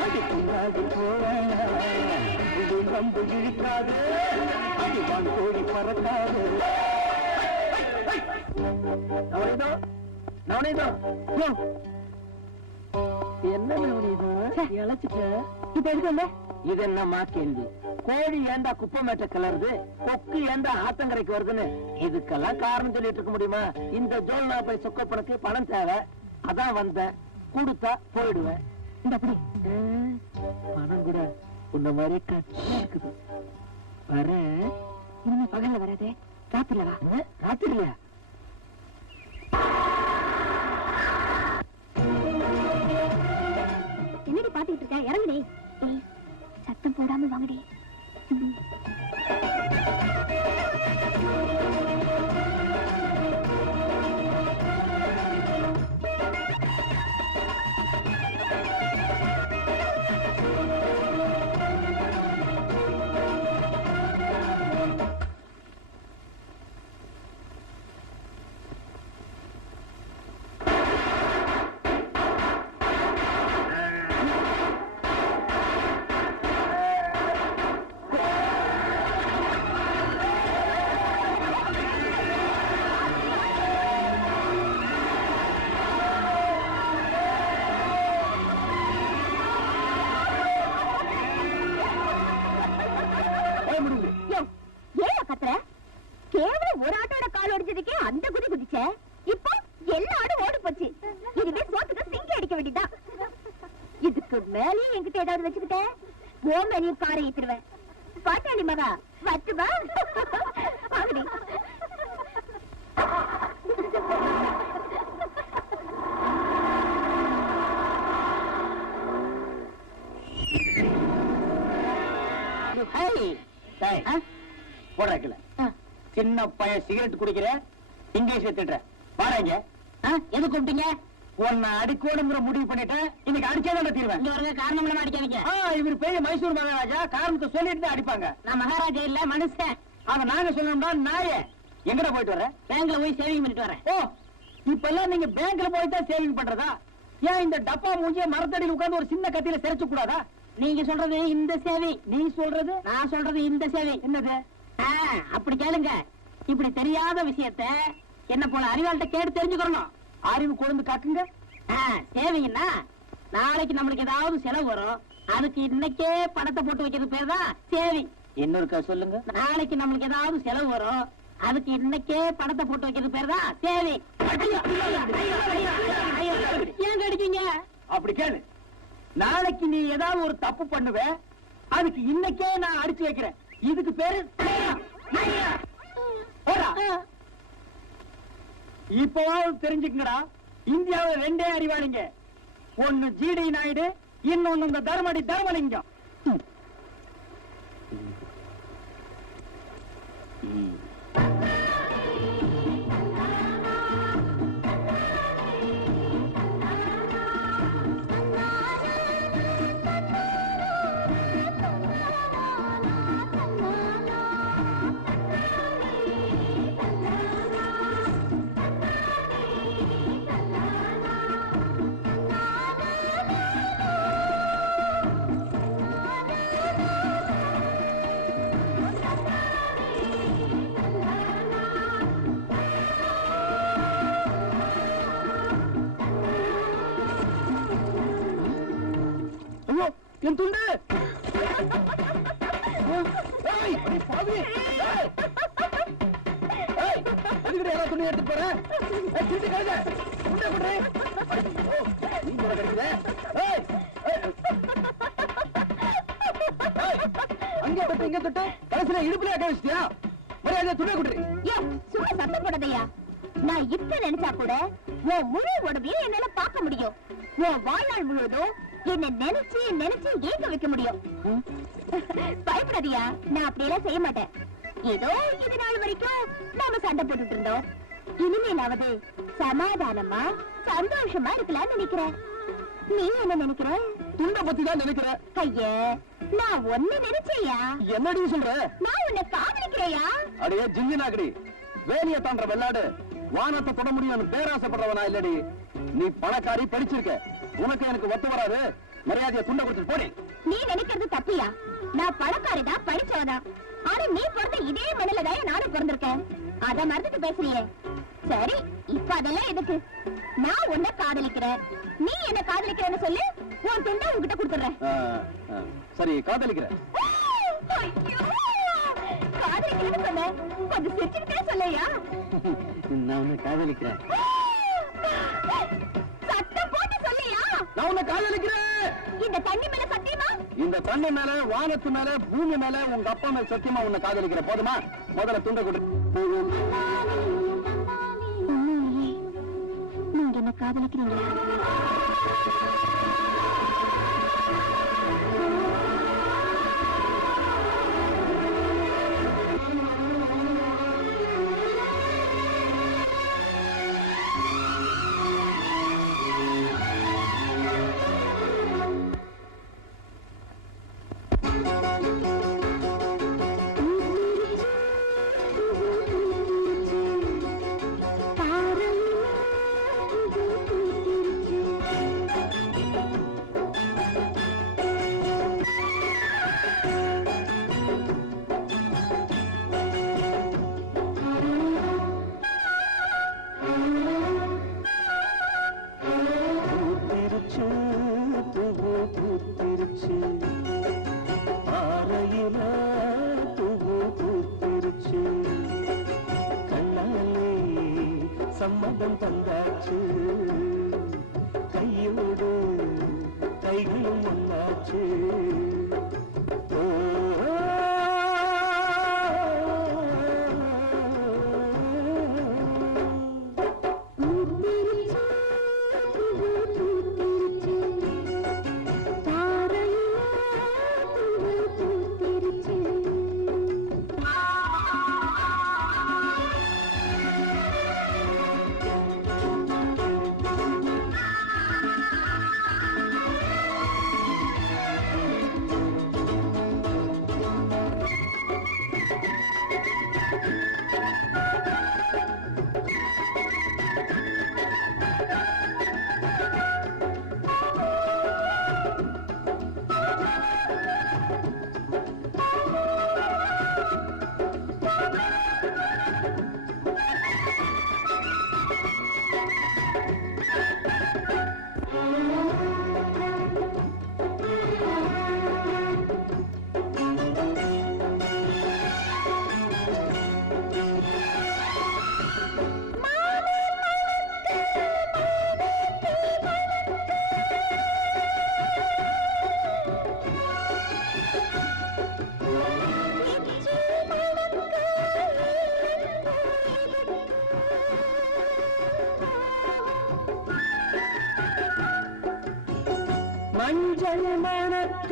அடி பின்னாடி போவேன் ரொம்ப இழுக்காது அடி வான் கோழி பறக்காது நவனீதோ நவனீதோ என்ன நவனீதோ இழைச்சிட்ட இப்ப எதுக்கு இது என்னமா கேள்வி கோழி ஏண்டா குப்பமேட்ட கிளறுது கொக்கு ஏண்டா ஆத்தங்கரைக்கு வருதுன்னு இதுக்கெல்லாம் காரணம் சொல்லிட்டு இருக்க முடியுமா இந்த ஜோல்னா போய் சொக்கப்பனுக்கு பணம் தேவை அதான் வந்தேன் கொடுத்தா போயிடுவேன் இந்த அப்படி பணம் கூட உன்ன மாதிரி கட்சியா இருக்குது வரேன் இனிமே பகல்ல வராதே ராத்திரில வா ராத்திரில என்னடி பாத்துக்கிட்டு இருக்க இறங்குடி சத்தம் போடாம வாங்கடி ஒரு ஆட்டோட கால் ஒடிச்சதுக்கே அந்த குதி குதிச்ச இப்போ எல்லா ஆடும் ஓடி போச்சு இனிமே சோத்துக்கு சிங்கி அடிக்க வேண்டியதான் இதுக்கு மேலேயும் என்கிட்ட ஏதாவது வச்சுக்கிட்ட ஓ மேலேயும் காரை ஏத்துருவேன் பாட்டாளி மகா வச்சுவா ஆகுடி போடுறல சின்ன பையன் சிகரெட் குடிக்கிற இங்கிலீஷ் திட்டுற பாருங்க எது கூப்பிட்டீங்க உன்னை அடிக்கணுங்கிற முடிவு பண்ணிட்டேன் இன்னைக்கு அடிச்சாதான் தீர்வேன் காரணம் இல்லாம அடிக்காதீங்க இவர் பெரிய மைசூர் மகாராஜா காரணத்தை சொல்லிட்டு தான் அடிப்பாங்க நான் மகாராஜா இல்ல மனுஷன் அத நாங்க சொல்லணும்னா நாயே எங்கட போயிட்டு வரேன் பேங்க்ல போய் சேவிங் பண்ணிட்டு வரேன் ஓ இப்ப எல்லாம் நீங்க பேங்க்ல போய் தான் சேவிங் பண்றதா ஏன் இந்த டப்பா மூஞ்சிய மரத்தடியில் உட்கார்ந்து ஒரு சின்ன கத்தியில சிரைச்சு கூடாதா நீங்க சொல்றது இந்த சேவை நீ சொல்றது நான் சொல்றது இந்த சேவை என்னது அப்படி கேளுங்க இப்படி தெரியாத விஷயத்த என்ன போல அறிவாள்கிட்ட கேட்டு தெரிஞ்சுக்கணும் அறிவு கொழுந்து காக்குங்க சேவைங்கன்னா நாளைக்கு நம்மளுக்கு ஏதாவது செலவு வரும் அதுக்கு இன்னைக்கே பணத்தை போட்டு வைக்கிறது பேர் தான் சேவை இன்னொருக்கா சொல்லுங்க நாளைக்கு நம்மளுக்கு ஏதாவது செலவு வரும் அதுக்கு இன்னைக்கே பணத்தை போட்டு வைக்கிறது பேர் தான் சேவை ஏன் கடிக்கீங்க அப்படி கேளு நாளைக்கு நீ ஏதாவது ஒரு தப்பு பண்ணுவ அதுக்கு இன்னைக்கே நான் அடிச்சு வைக்கிறேன் இதுக்கு பேரு இப்போவாவது தெரிஞ்சுக்கங்கடா இந்தியாவில் ரெண்டே அறிவாளிங்க ஒன்னு ஜிடி நாயுடு இன்னொன்னு இந்த தர்மடி தர்மலிங்கம் என் துண்டு துணி எடுத்து போறேன் அங்க தொட்டு இங்க தொட்டு கடைசியில இடுப்புல கழிச்சிட்டியா துணி கொடுறேன் சத்தம் போடாதயா. நான் இப்ப நினைச்சா கூட உன் முழு உடம்பையும் என்னால பார்க்க முடியும். உன் வாழ்நாள் முழுவதும் என்ன நினைச்சு நினைச்சு ஏங்க வைக்க முடியும். பயப்படாதியா, நான் அப்படியெல்லாம் செய்ய மாட்டேன். ஏதோ இது நாள் வரைக்கும் நாம சண்டை போட்டுட்டு இருந்தோம். இனிமேலாவது சமாதானமா சந்தோஷமா இருக்கலாம்னு நினைக்கிறேன். நீ என்ன நினைக்கிற? துண்ட பத்தி தான் நினைக்கிற. ஐயா, நான் ஒண்ணு நினைச்சேயா. என்னடி சொல்ற? நான் உன்னை காதலிக்கிறேயா. அடையே ஜிஞ்சினாக்கடி, வேலிய தாண்ட வெள்ளாடு வானத்தை தொட முடியும்னு பேராசைப்படுறவனா இல்லடி. நீ பணக்காரி, படிச்சிருக்க, உனக்கு எனக்கு ஒத்து வராது. மரியாதையை துண்ட கொடுத்துட்டு போடி. நீ நினைக்கிறது தப்பியா? நான் பணக்காரிதான், படிச்சவதான். ஆனா நீ பிறந்த இதே மண்ணில தான் நானும் பிறந்திருக்கேன். அத மறந்துட்டு பேசுறியே. சரி, இப்ப அதெல்லாம் எதுக்கு? நான் உன்னை காதலிக்கிறேன், நீ என்ன காதலிக்கிறேன்னு சொல்லு. உன் துண்டை உன்கிட்ட கொடுத்துறேன். சரி, காதலிக்கிற. காதலிக்கிறேன்னு சொன்ன, கொஞ்சம் சிரிச்சுக்கிட்டே சொல்லையா. நான் உன்னை காதலிக்கிறேன். சத்தம் போட்டு சொல்லையா. நான் உன்னை காதலிக்கிறேன். இந்த தண்ணி மேல சத்தியமா? இந்த தண்ணி மேல, வானத்து மேல, பூமி மேல, உங்க அப்பா மேல சத்தியமா உன்னை காதலிக்கிற. போதுமா? முதல்ல துண்ட கொடு. நீங்க என்ன காதலிக்கிறீங்களா? சம்மதம் தந்தாச்சு, கையோடு கைகளும் ஒன்னாச்சு. மஞ்சள் மணக்க,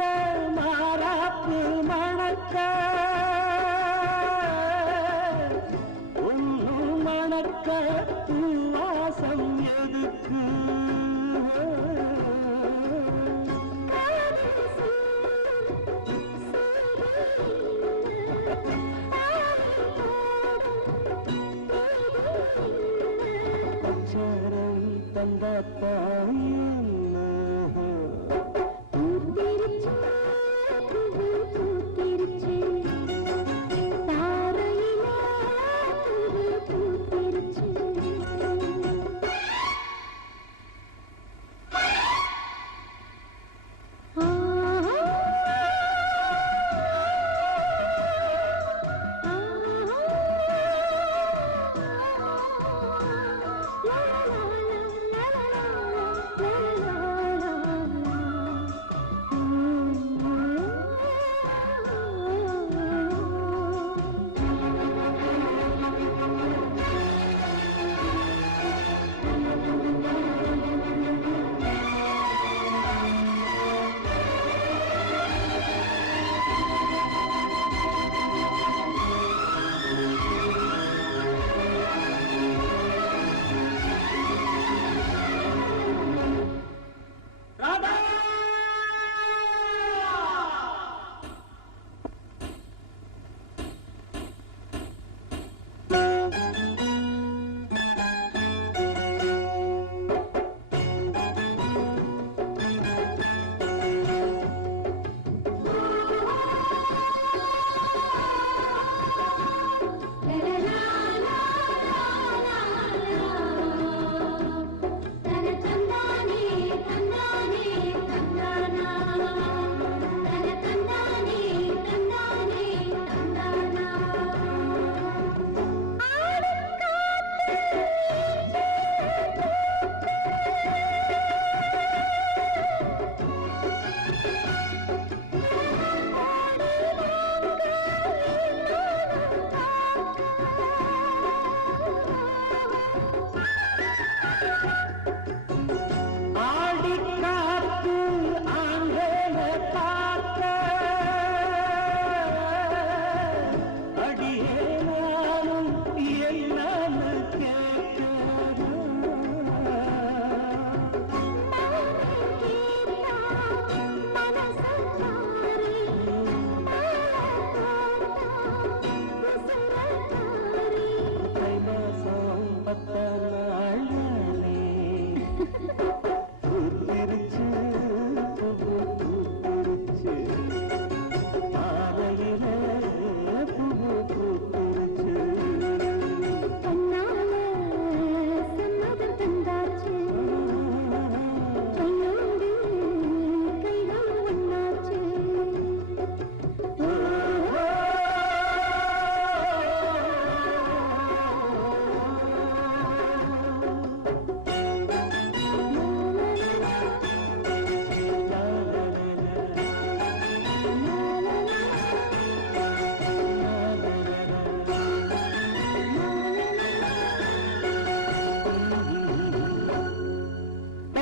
மாறாப்பு மணக்க, ஒன்னு மணக்க, வாசம் எதுக்கு? அச்சாரம் தந்தாத்தாயும்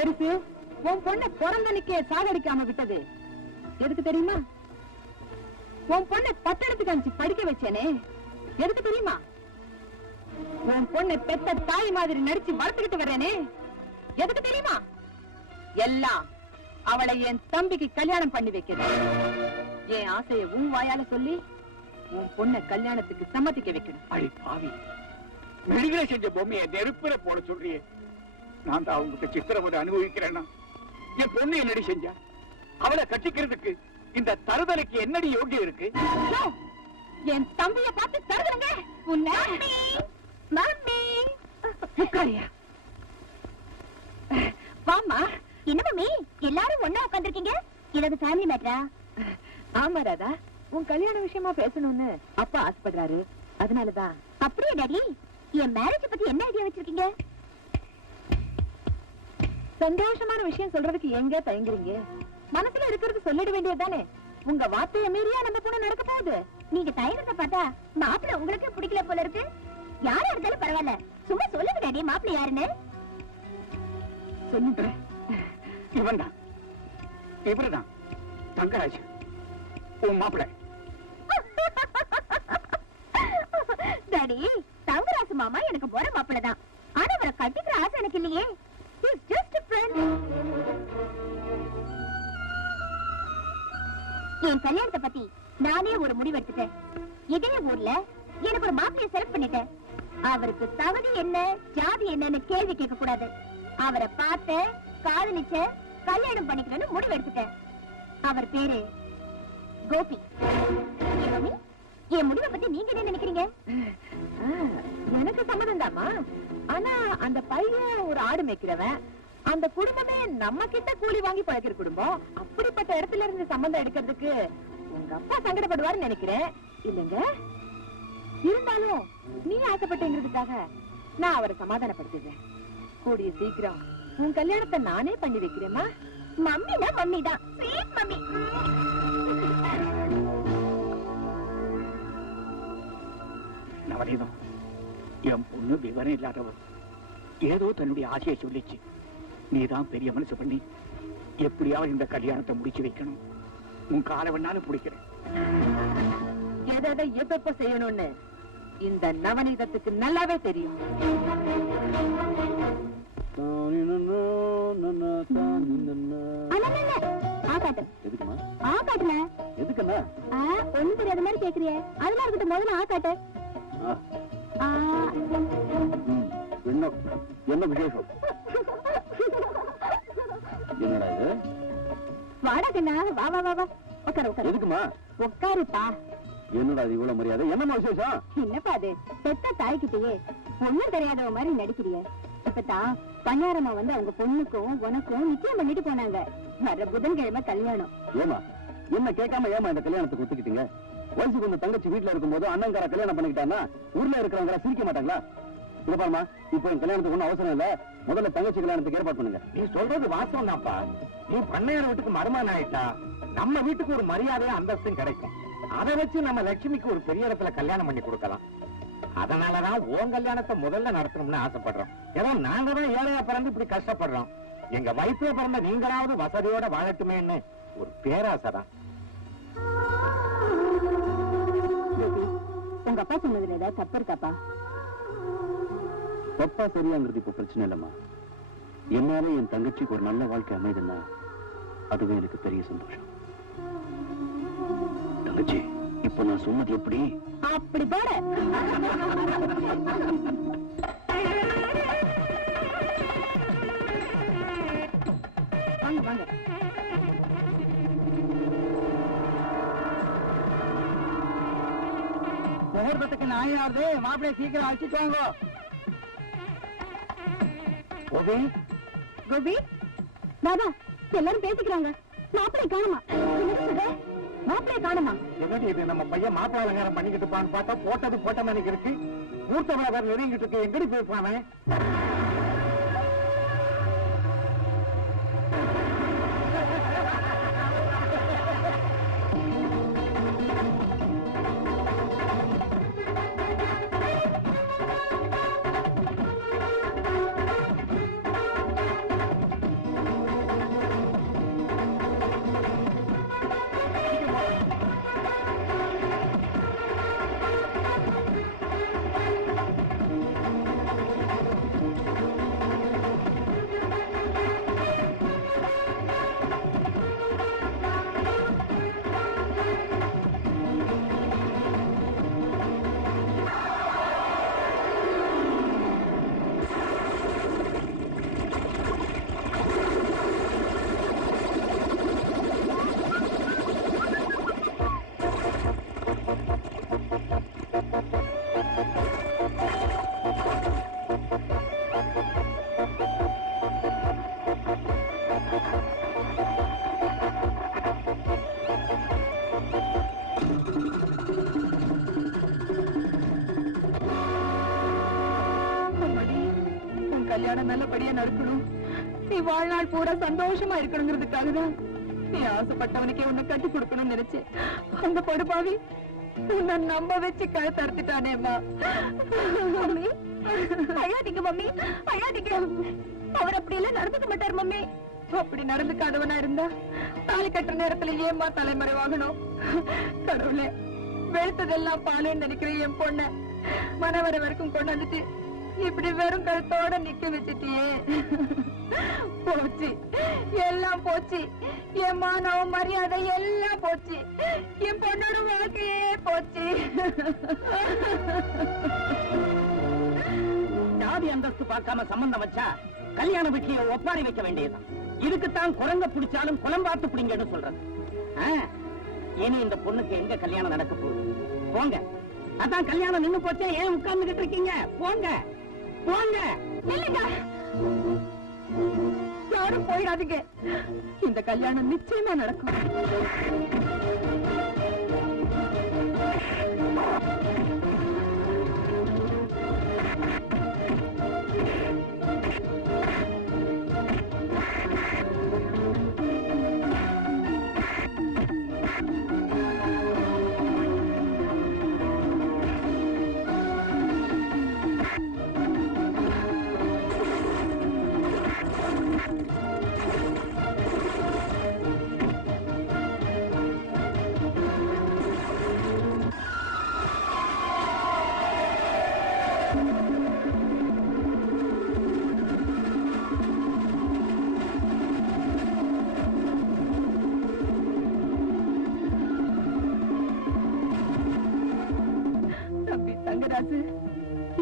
பெருசு உன் பொண்ணை பிறந்தனுக்கே சாகடிக்காம விட்டது எதுக்கு தெரியுமா? உன் பொண்ணை பட்டணத்துக்கு அனுப்பிச்சு படிக்க வச்சேனே எதுக்கு தெரியுமா? உன் பொண்ணை பெத்த தாய் மாதிரி நடிச்சு வளர்த்துக்கிட்டு வர்றேனே எதுக்கு தெரியுமா? எல்லாம் அவளை என் தம்பிக்கு கல்யாணம் பண்ணி வைக்கிறேன். என் ஆசையை உன் வாயால சொல்லி உன் பொண்ணை கல்யாணத்துக்கு சம்மதிக்க வைக்கணும். அடி பாவி, மெழுகில செஞ்ச பொம்மையை நெருப்புல போட சொல்றியே. நான் தான் அவங்ககிட்ட சித்திரவதை அனுபவிக்கிறேன்னா என் பொண்ணு என்னடி செஞ்சா? அவளை கட்டிக்கிறதுக்கு இந்த தருதலைக்கு என்னடி யோகியம் இருக்கு? ஐயோ, என் தம்பிய பார்த்து தருதுங்க. உட்காரியா? வாமா. என்ன மம்மி எல்லாரும் ஒண்ணா உட்கார்ந்திருக்கீங்க? இது ஃபேமிலி மேட்டரா? ஆமா ராதா, உன் கல்யாண விஷயமா பேசணும்னு அப்பா ஆசைப்படுறாரு. அதனாலதான். அப்படியே டாடி, என் மேரேஜ் பத்தி என்ன ஐடியா வச்சிருக்கீங்க? சந்தோஷமான விஷயம் சொல்றதுக்கு எங்க தயங்குறீங்க? மனசுல இருக்கிறது சொல்லிட வேண்டியதுதானே. உங்க வார்த்தைய மீறியா நம்ம பொண்ணு நடக்க போகுது. நீங்க தயங்கத்தை பார்த்தா மாப்பிள்ளை உங்களுக்கு பிடிக்கல போல இருக்கு. யாரா இருந்தாலும் பரவாயில்ல, சும்மா சொல்லுங்க டாடி மாப்பிள்ளை யாருன்னு. சொல்லுறேன். இவன் தான், இவருதான் தங்கராஜ், உன் மாப்பிள்ளை. டாடி, தங்கராசு மாமா எனக்கு போற மாப்பிள்ளை தான். ஆனா அவரை கட்டிக்கிற ஆசை எனக்கு இல்லையே. He's just a friend. என் கல்யாணத்தை பத்தி நானே ஒரு முடிவு எடுத்துட்டேன். இதே ஊர்ல எனக்கு ஒரு மாப்பிளைய செலக்ட் பண்ணிட்டேன். அவருக்கு தகுதி என்ன, ஜாதி என்னன்னு கேள்வி கேட்க கூடாது. அவரை பார்த்த, காதலிச்ச, கல்யாணம் பண்ணிக்கிறேன்னு முடிவு எடுத்துட்டேன். அவர் பேரு கோபி. ஏன் மம்மி, என் முடிவை பத்தி நீங்க என்ன நினைக்கிறீங்க? எனக்கு சம்மதம் தாமா. ஆனா அந்த பையன் ஒரு ஆடு மேய்க்கிறவன். அந்த குடும்பமே நம்ம கிட்ட கூலி வாங்கி பழக்கிற குடும்பம். அப்படிப்பட்ட இடத்துல இருந்து சம்பந்தம் எடுக்கிறதுக்கு உங்க அப்பா சங்கடப்படுவார்னு நினைக்கிறேன். இல்லங்க, இருந்தாலும் நீ ஆசைப்பட்டேங்கிறதுக்காக நான் அவரை சமாதானப்படுத்திடுறேன். கூடிய சீக்கிரம் உன் கல்யாணத்தை நானே பண்ணி வைக்கிறேம்மா. மம்மினா மம்மி தான், ஸ்வீட் மம்மி. நவநீதம், என் பொண்ணு விவரம் இல்லாதவர். ஏதோ தன்னுடைய ஆசையை சொல்லிச்சு. நீதான் பெரிய மனசு பண்ணி எப்படியாவது இந்த கல்யாணத்தை முடிச்சு வைக்கணும். உன் காலை வேணாலும் பிடிக்கிறேன். எதை எப்ப செய்யணும்னு இந்த நவநீதத்துக்கு நல்லாவே தெரியும். எதுக்குமா? ஆ காட்டுல எதுக்குண்ணா? ஒண்ணும் தெரியாத மாதிரி கேக்குறிய. அதெல்லாம் இருக்கட்டும், முதல்ல ஆ காட்டு. என்ன விசேஷம்? என்னடா இது? வாடா கண்ணா, வா வா வா வா. உட்காரு உட்காரு. எதுக்குமா? உட்காருப்பா. என்னடா இது இவ்வளவு மரியாதை? என்னமா விசேஷம்? என்னப்பா அது, பெத்த தாய்கிட்டயே ஒண்ணும் தெரியாதவ மாதிரி நடிக்கிறிய. இப்பதான் பணியாரமா வந்து அவங்க பொண்ணுக்கும் உனக்கும் நிச்சயம் பண்ணிட்டு போனாங்க. வர புதன்கிழமை கல்யாணம். ஏமா என்ன கேட்காம ஏமா இந்த கல்யாணத்துக்கு ஒத்துக்கிட்டீங்க? வயசுக்கு வந்து தங்கச்சி வீட்டுல இருக்கும்போது அண்ணங்கார கல்யாணம் பண்ணிக்கிட்டான்னா ஊர்ல இருக்கிறவங்க சிரிக்க மாட்டாங்களா? இங்க பாருமா, இப்போ என் கல்யாணத்துக்கு ஒண்ணும் அவசரம் இல்ல. முதல்ல தங்கச்சி கல்யாணத்துக்கு ஏற்பாடு பண்ணுங்க. நீ சொல்றது வாஸ்தவம் தான்ப்பா. நீ பண்ணையார் வீட்டுக்கு மருமகன் ஆயிட்டா நம்ம வீட்டுக்கு ஒரு மரியாதையும் அந்தஸ்தும் கிடைக்கும். அதை வச்சு நம்ம லட்சுமிக்கு ஒரு பெரிய இடத்துல கல்யாணம் பண்ணி கொடுக்கலாம். அதனாலதான் உன் கல்யாணத்தை முதல்ல நடத்தணும்னு ஆசைப்படுறோம். ஏதோ நாங்க தான் ஏழையா பிறந்து இப்படி கஷ்டப்படுறோம். எங்க வயிற்றுல பிறந்த நீங்களாவது வசதியோட வாழட்டுமேன்னு ஒரு பேராசைதான். உங்க அப்பா சொன்னதுல ஏதாவது தப்பு இருக்காப்பா? தப்பா சரியாங்கிறது இப்ப பிரச்சனை இல்லம்மா. என்னால என் தங்கச்சிக்கு ஒரு நல்ல வாழ்க்கை அமைதுன்னா அதுவே எனக்கு பெரிய சந்தோஷம். தங்கச்சி, இப்ப நான் சொன்னது எப்படி? அப்படி போட. வாங்க வாங்க. முகூர்த்தத்துக்கு நாயாவது மாப்பிள்ளை சீக்கிரம் அழைச்சிட்டு வாங்க. கோபி, கோபி, தாதா, எல்லாரும் பேசிக்கிறாங்க. மாப்பிள்ளை காணுமா? மாப்பிள்ளை காணுமா? என்னடி இது, நம்ம பையன் மாப்பிள்ளை அலங்காரம் பண்ணிக்கிட்டுப்பான்னு பார்த்தா போட்டது போட்ட மாதிரி இருக்கு. மூர்த்த வேற நெருங்கிட்டு இருக்கு. எங்கடி போயிருப்பானே? கல்யாணம் நல்லபடியா நடக்கணும், நீ வாழ்நாள் பூரா சந்தோஷமா இருக்கணுங்கிறதுக்காக தான் நீ ஆசைப்பட்டவனுக்கே உன்னை கட்டி கொடுக்கணும்னு நினைச்சேன். அந்த படுபாவி உன்னை நம்ப வச்சு கழுத்து அறுத்துட்டானேம்மா. மம்மி அழாதீங்க மம்மி, அழாதீங்க. அவர் அப்படி எல்லாம் நடந்துக்க மாட்டார் மம்மி. அப்படி நடந்துக்காதவனா இருந்தா தாலி கட்டுற நேரத்துல ஏம்மா தலைமறைவாகணும்? கடவுளே, வெளுத்ததெல்லாம் பாலுன்னு நினைக்கிற என் பொண்ண மனவர வரைக்கும் கொண்டு வந்துட்டு இப்படி வெறும் கழுத்தோட நிக்க வச்சுட்டியே. போச்சு, எல்லாம் போச்சு. என் மானம் மரியாதை எல்லாம் போச்சு. என் பொண்ணோட வாழ்க்கையே போச்சு. ஜாதி அந்தஸ்து பார்க்காம சம்பந்தம் வச்சா கல்யாண வீட்லயே ஒப்பாரி வைக்க வேண்டியதுதான். இதுக்குத்தான் குரங்க பிடிச்சாலும் குளம்பாத்து பிடிங்கன்னு சொல்றது. இனி இந்த பொண்ணுக்கு எங்க கல்யாணம் நடக்க போகுது? போங்க. அதான் கல்யாணம் நின்னு போச்சே, ஏன் உட்கார்ந்துகிட்டு இருக்கீங்க? போங்க போங்க. யாரும் போயிடாதீங்க. இந்த கல்யாணம் நிச்சயமா நடக்கும்.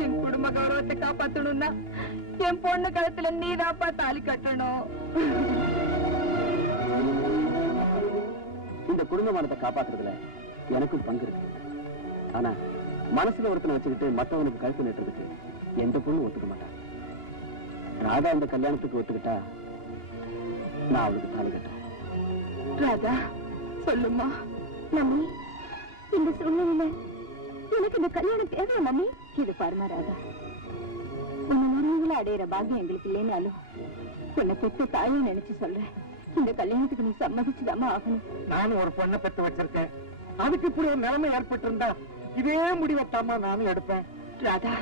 என் குடும்ப கௌரவத்தை காப்பாத்தணும்னா என் பொண்ணு கழுத்துல நீதாப்பா தாலி கட்டணும். இந்த குடும்பமானத்தை காப்பாத்துறதுல எனக்கும் பங்கு இருக்கு. ஆனா மனசுல ஒருத்தனை வச்சுக்கிட்டு மத்தவனுக்கு கழுத்து நட்டுறதுக்கு எந்த பொண்ணும் ஒத்துக்க மாட்டான். ராதா இந்த கல்யாணத்துக்கு ஒத்துக்கிட்டா நான் அவளுக்கு தாலி கட்டேன். ராதா, சொல்லுமா. மம்மி, இந்த சூழ்நிலையில எனக்கு இந்த கல்யாணம் தேவையா மம்மி? இது பாருமா ராதா, உன்னை உரிமைகளை அடையிற பாக்கியம் எங்களுக்கு இல்லைனாலும் உன்னை பெற்ற தாயை நினைச்சு சொல்றேன், இந்த கல்யாணத்துக்கு நீ சம்மதிச்சுதாமா ஆகணும். நானும் ஒரு பொண்ணை பெற்று வச்சிருக்கேன். அதுக்கு இப்படி ஒரு நிலைமை ஏற்பட்டிருந்தா இதே முடிவத்தாமா நானும் எடுப்பேன். ராதா,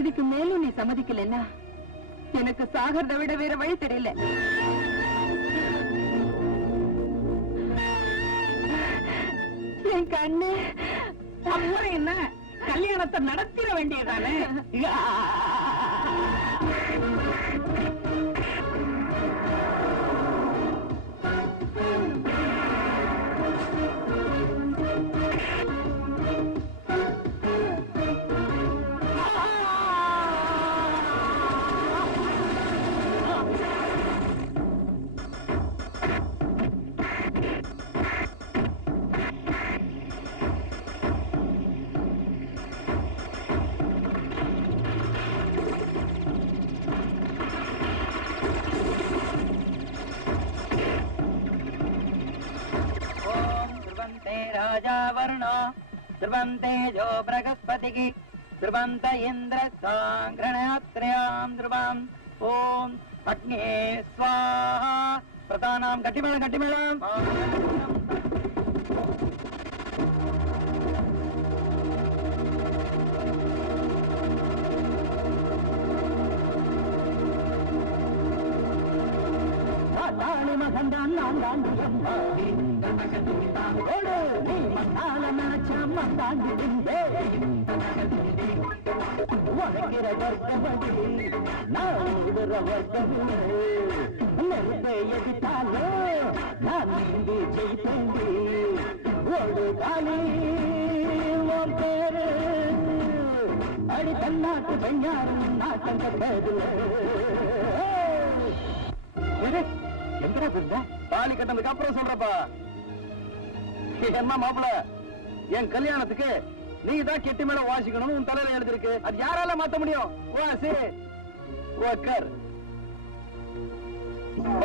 இதுக்கு மேலும் நீ சம்மதிக்கலன்னா எனக்கு சாகறதை விட வேற வழி தெரியல. என் கண்ணு. அப்புறம் என்ன, கல்யாணத்தை நடத்திட வேண்டியதானே? राजा वरुणो ध्रुवन्ते जो बृहस्पतिः ध्रुवन्त इन्द्र साङ्घ्रणत्रयां ध्रुवम् ॐ अग्ने स्वाहा प्रतानां गटिमेळम् தாளி மகந்தான் நான் தாண்டி நீ மத்தால நினைச்சா மத்தாண்டிடுந்தே உனக்கிற வர்க்கமடி நான் ஊடுற வர்க்கமே நெருப்பை எதிர்த்தாலோ நான் நீந்தி ஜெயித்தேண்டி ஒரு காலி உன் பேரு அடி தன்னாட்டு பெண்ணாரும் நாட்டம் கட்டதுல எங்கடா போயிருந்த? தாலி கட்டதுக்கு அப்புறம் சொல்றப்பா. என்ன மாப்பிள, என் கல்யாணத்துக்கு நீ தான் கெட்டி மேல வாசிக்கணும்னு உன் தலையில எழுதிருக்கு. அது யாரால மாத்த முடியும்? வாசி உட்கார்.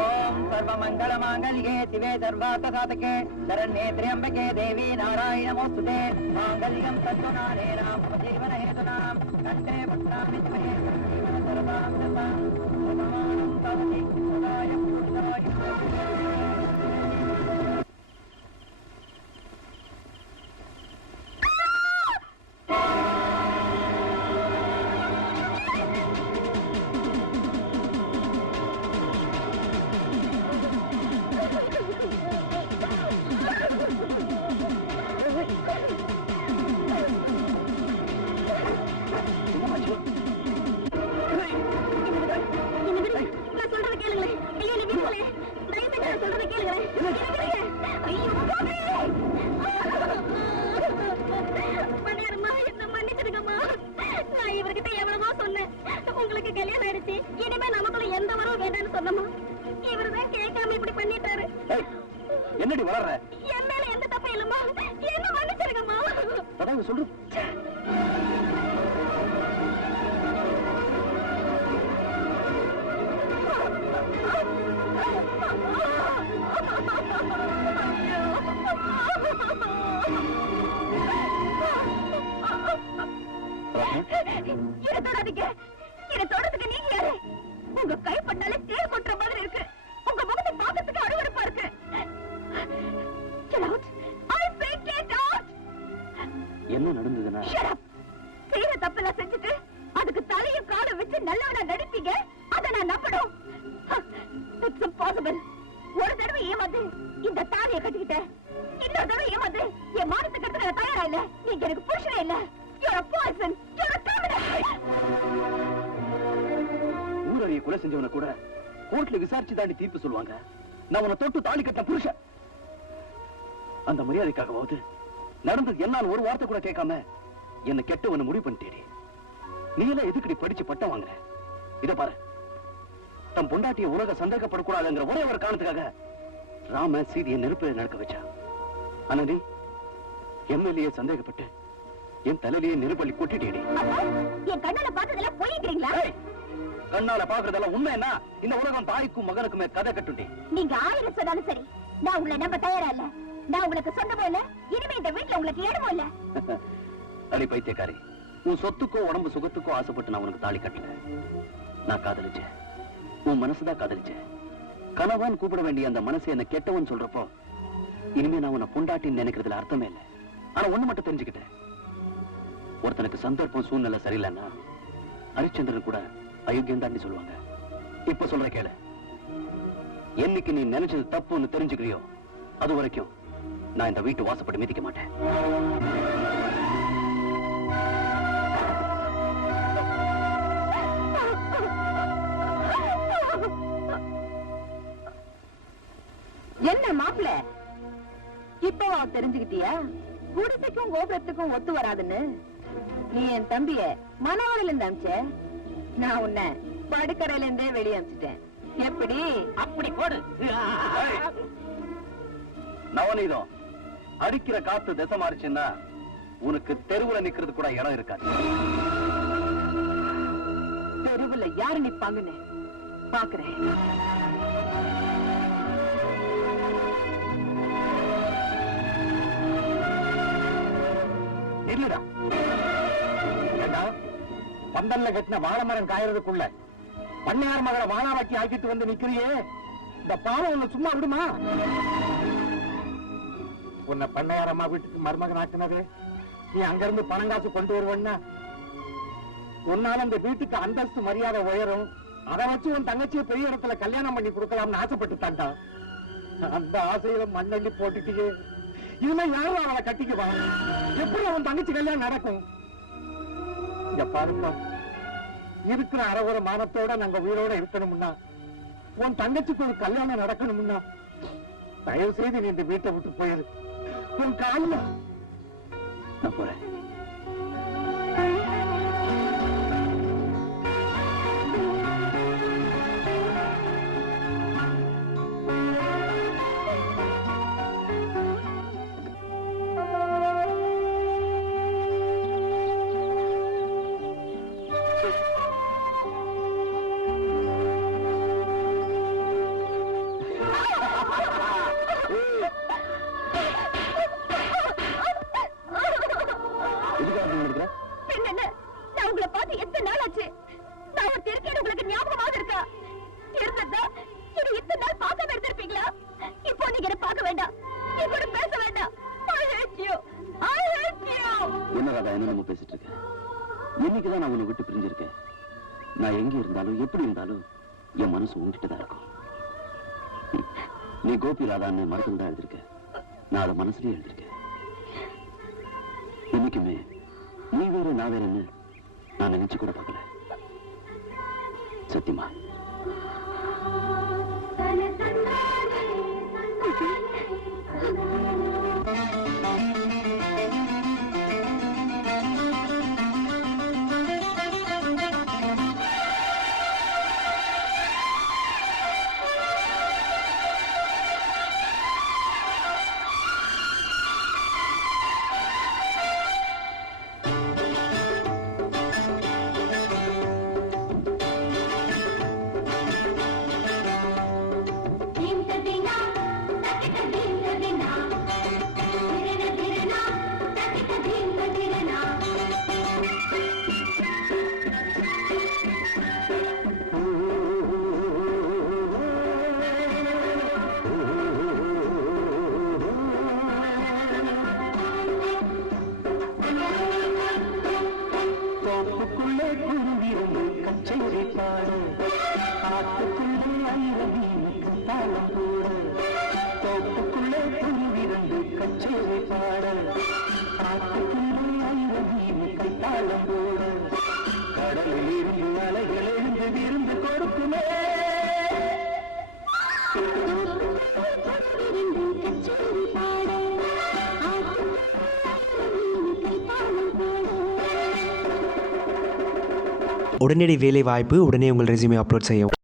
ஓம் சர்வ மங்கள மாங்கல்யே சிவே சர்வார்த்த சாதகே சரண்யே த்ர்யம்பகே தேவி நாராயண நமோஸ்துதே மாங்கல்யம் தத்துநானேன மம ஜீவன ஹேதுனாம் கண்டே பத்ராமி ஜீவன சர்வாம் வேண்டாம்னு சொன்னமா இவருதான் கேட்காம இப்படி பண்ணிட்டாரு. என்னடி வளர்ற? என் மேல எந்த தப்பும் இல்லம்மா, என்ன மன்னிச்சிருங்கம்மா. அதான் சொல்லு. என்ன தொடாதீங்க, என்ன தொடறதுக்கு நீங்க யாரு? உங்க கைப்பட்டாலே தேர் கொட்டுற மாதிரி இருக்கு. உங்க முகத்தை பார்க்கறதுக்கு அருவருப்பா இருக்கு. Get out. I say get out. என்ன நடந்ததுன்னா செய்யற தப்பெல்லாம் செஞ்சுட்டு அதுக்கு தலையும் காலம் வச்சு நல்லவனா நடிப்பீங்க. அதை நான் நம்பணும். It's impossible. ஒரு தடவை ஏமாந்து இந்த தாலியை கட்டிக்கிட்டேன், இன்னொரு தடவை ஏமாந்து என் மானத்தை கட்டுக்க தயாரா இல்ல. நீங்க எனக்கு புருஷனே இல்ல. You're a poison. You're a criminal. ஊரறிய கொலை செஞ்சவன கூட கோர்ட்ல விசாரிச்சு தாண்டி தீர்ப்பு சொல்லுவாங்க. நான் உன்னை தொட்டு தாலி கட்ட புருஷன். அந்த மரியாதைக்காகவாவது நடந்தது என்னன்னு ஒரு வார்த்தை கூட கேட்காம என்ன கெட்டவன முடிவு பண்ணிட்டேடி. நீ எல்லாம் எதுக்கடி படிச்சு பட்டம் வாங்குற? இத பாரு, தம் பொண்டாட்டிய உலக சந்தேகப்படக்கூடாதுங்கிற ஒரே ஒரு காரணத்துக்காக ராம சீதையை நெருப்பில நடக்க வச்சா. ஆனா நீ எம்எல்ஏ சந்தேகப்பட்டு என் தலையிலேயே நெருப்பள்ளி கொட்டிட்டேடி. என் கண்ணால பார்த்ததெல்லாம் போயிக்கிறீங்களா? கண்ணால பாக்குறதெல்லாம் உண்மைன்னா இந்த உலகம் தாய்க்கும் மகனுக்குமே கதை கட்டுண்டி. நீங்க 1000 சொன்னாலும் சரி, நான் உங்களை நம்ப தயாரா இல்ல. நான் உங்களுக்கு சொந்தமோ இல்ல, இனிமே இந்த வீட்டுல உங்களுக்கு இடமோ இல்ல. அடி பைத்தியக்காரி, உன் சொத்துக்கோ உடம்பு சுகத்துக்கோ ஆசைப்பட்டு நான் உனக்கு தாலி கட்டல. நான் காதலிச்சேன், உன் மனசுதான் காதலிச்சேன். கணவன் கூப்பிட வேண்டிய அந்த மனசு என்ன கெட்டவன் சொல்றப்போ இனிமே நான் உன்னை பொண்டாட்டின்னு நினைக்கிறதுல அர்த்தமே இல்லை. ஆனா ஒண்ணு மட்டும் தெரிஞ்சுக்கிட்டேன், ஒருத்தனுக்கு சந்தர்ப்பம் சூழ்நிலை சரியில்லைன்னா ஹரிச்சந்திரன் கூட அயோக்கியம் தாண்டி சொல்லுவாங்க. இப்ப சொல்ற கேளு, என்னைக்கு நீ நினைச்சது தப்புன்னு தெரிஞ்சுக்கிறியோ அது வரைக்கும் நான் இந்த வீட்டு வாசப்படி மிதிக்க மாட்டேன். என்ன மாப்பிள்ள, இப்போ தெரிஞ்சுக்கிட்டியா குடிசைக்கும் கோபுரத்துக்கும் ஒத்து வராதுன்னு? நீ என் தம்பிய மனவாளில இருந்து அமிச்ச, நான் உன்னை படுக்கறையில இருந்தே வெளியே அமிச்சிட்டேன். எப்படி? அப்படி போடு. நவநீதம், அடிக்கிற காத்து திசை மாறிச்சுன்னா உனக்கு தெருவுல நிக்கிறது கூட இடம் இருக்காது. தெருவுல யாரு நிப்பாங்கன்னு பாக்குறேன். இல்லடா, பந்தல்ல கட்டின வாழை மரம் காயறதுக்குள்ள பண்ணையார் மகளை வாழாவாக்கி ஆக்கிட்டு வந்து நிக்கிறியே, இந்த பாவம் உன்னை சும்மா விடுமா? உன்னை பண்ணையார் அம்மா வீட்டுக்கு மருமகன் ஆக்கினது நீ அங்கிருந்து பணங்காசு கொண்டு வருவன்னா உன்னால இந்த வீட்டுக்கு அந்தஸ்து மரியாதை உயரும். அதை வச்சு உன் தங்கச்சியை பெரிய இடத்துல கல்யாணம் பண்ணி கொடுக்கலாம்னு ஆசைப்பட்டு தாண்டா. அந்த ஆசையில மண்ணள்ளி போட்டுட்டு இனிமே யாரும் அவளை கட்டிக்குவான். எப்படி அவன் தங்கச்சி கல்யாணம் நடக்கும்? இங்க பாருப்பா, இருக்கிற அறகுற மானத்தோட நாங்க உயிரோட இருக்கணும்னா, உன் தங்கச்சிக்கு ஒரு கல்யாணம் நடக்கணும்னா தயவு செய்து நீ இந்த வீட்டை விட்டு போயிரு. உன் காலில நான் போறேன். என்னைக்குதான் நான் உன்னை விட்டு பிரிஞ்சிருக்கேன். நான் எங்க இருந்தாலும் எப்படி இருந்தாலும் என் மனசு உங்ககிட்டதான் இருக்கும். நீ கோபி ராதான்னு மரத்தில் தான் எழுதிருக்க, நான் அதை மனசுலயே எழுதிருக்கேன். என்னைக்குமே நீ வேற நான் வேறன்னு நான் நினைச்சு கூட பார்க்கல. சத்தியமா. ஆத்துக்குள்ளே ஐரவீனுக்கு தாளம் போட, தோப்புக்குள்ளே குருவிரண்டு கச்சேரி பாட, ஆத்துக்குள்ளே ஐரவீனுக்கு தாளம் போட, கடலில் இருந்து அலைகள் எழுந்து விருந்து கொடுக்குமே. உடனடி வேலை வாய்ப்பு, உடனே உங்கள் ரெஸ்யூமே அப்லோட் செய்யவும்.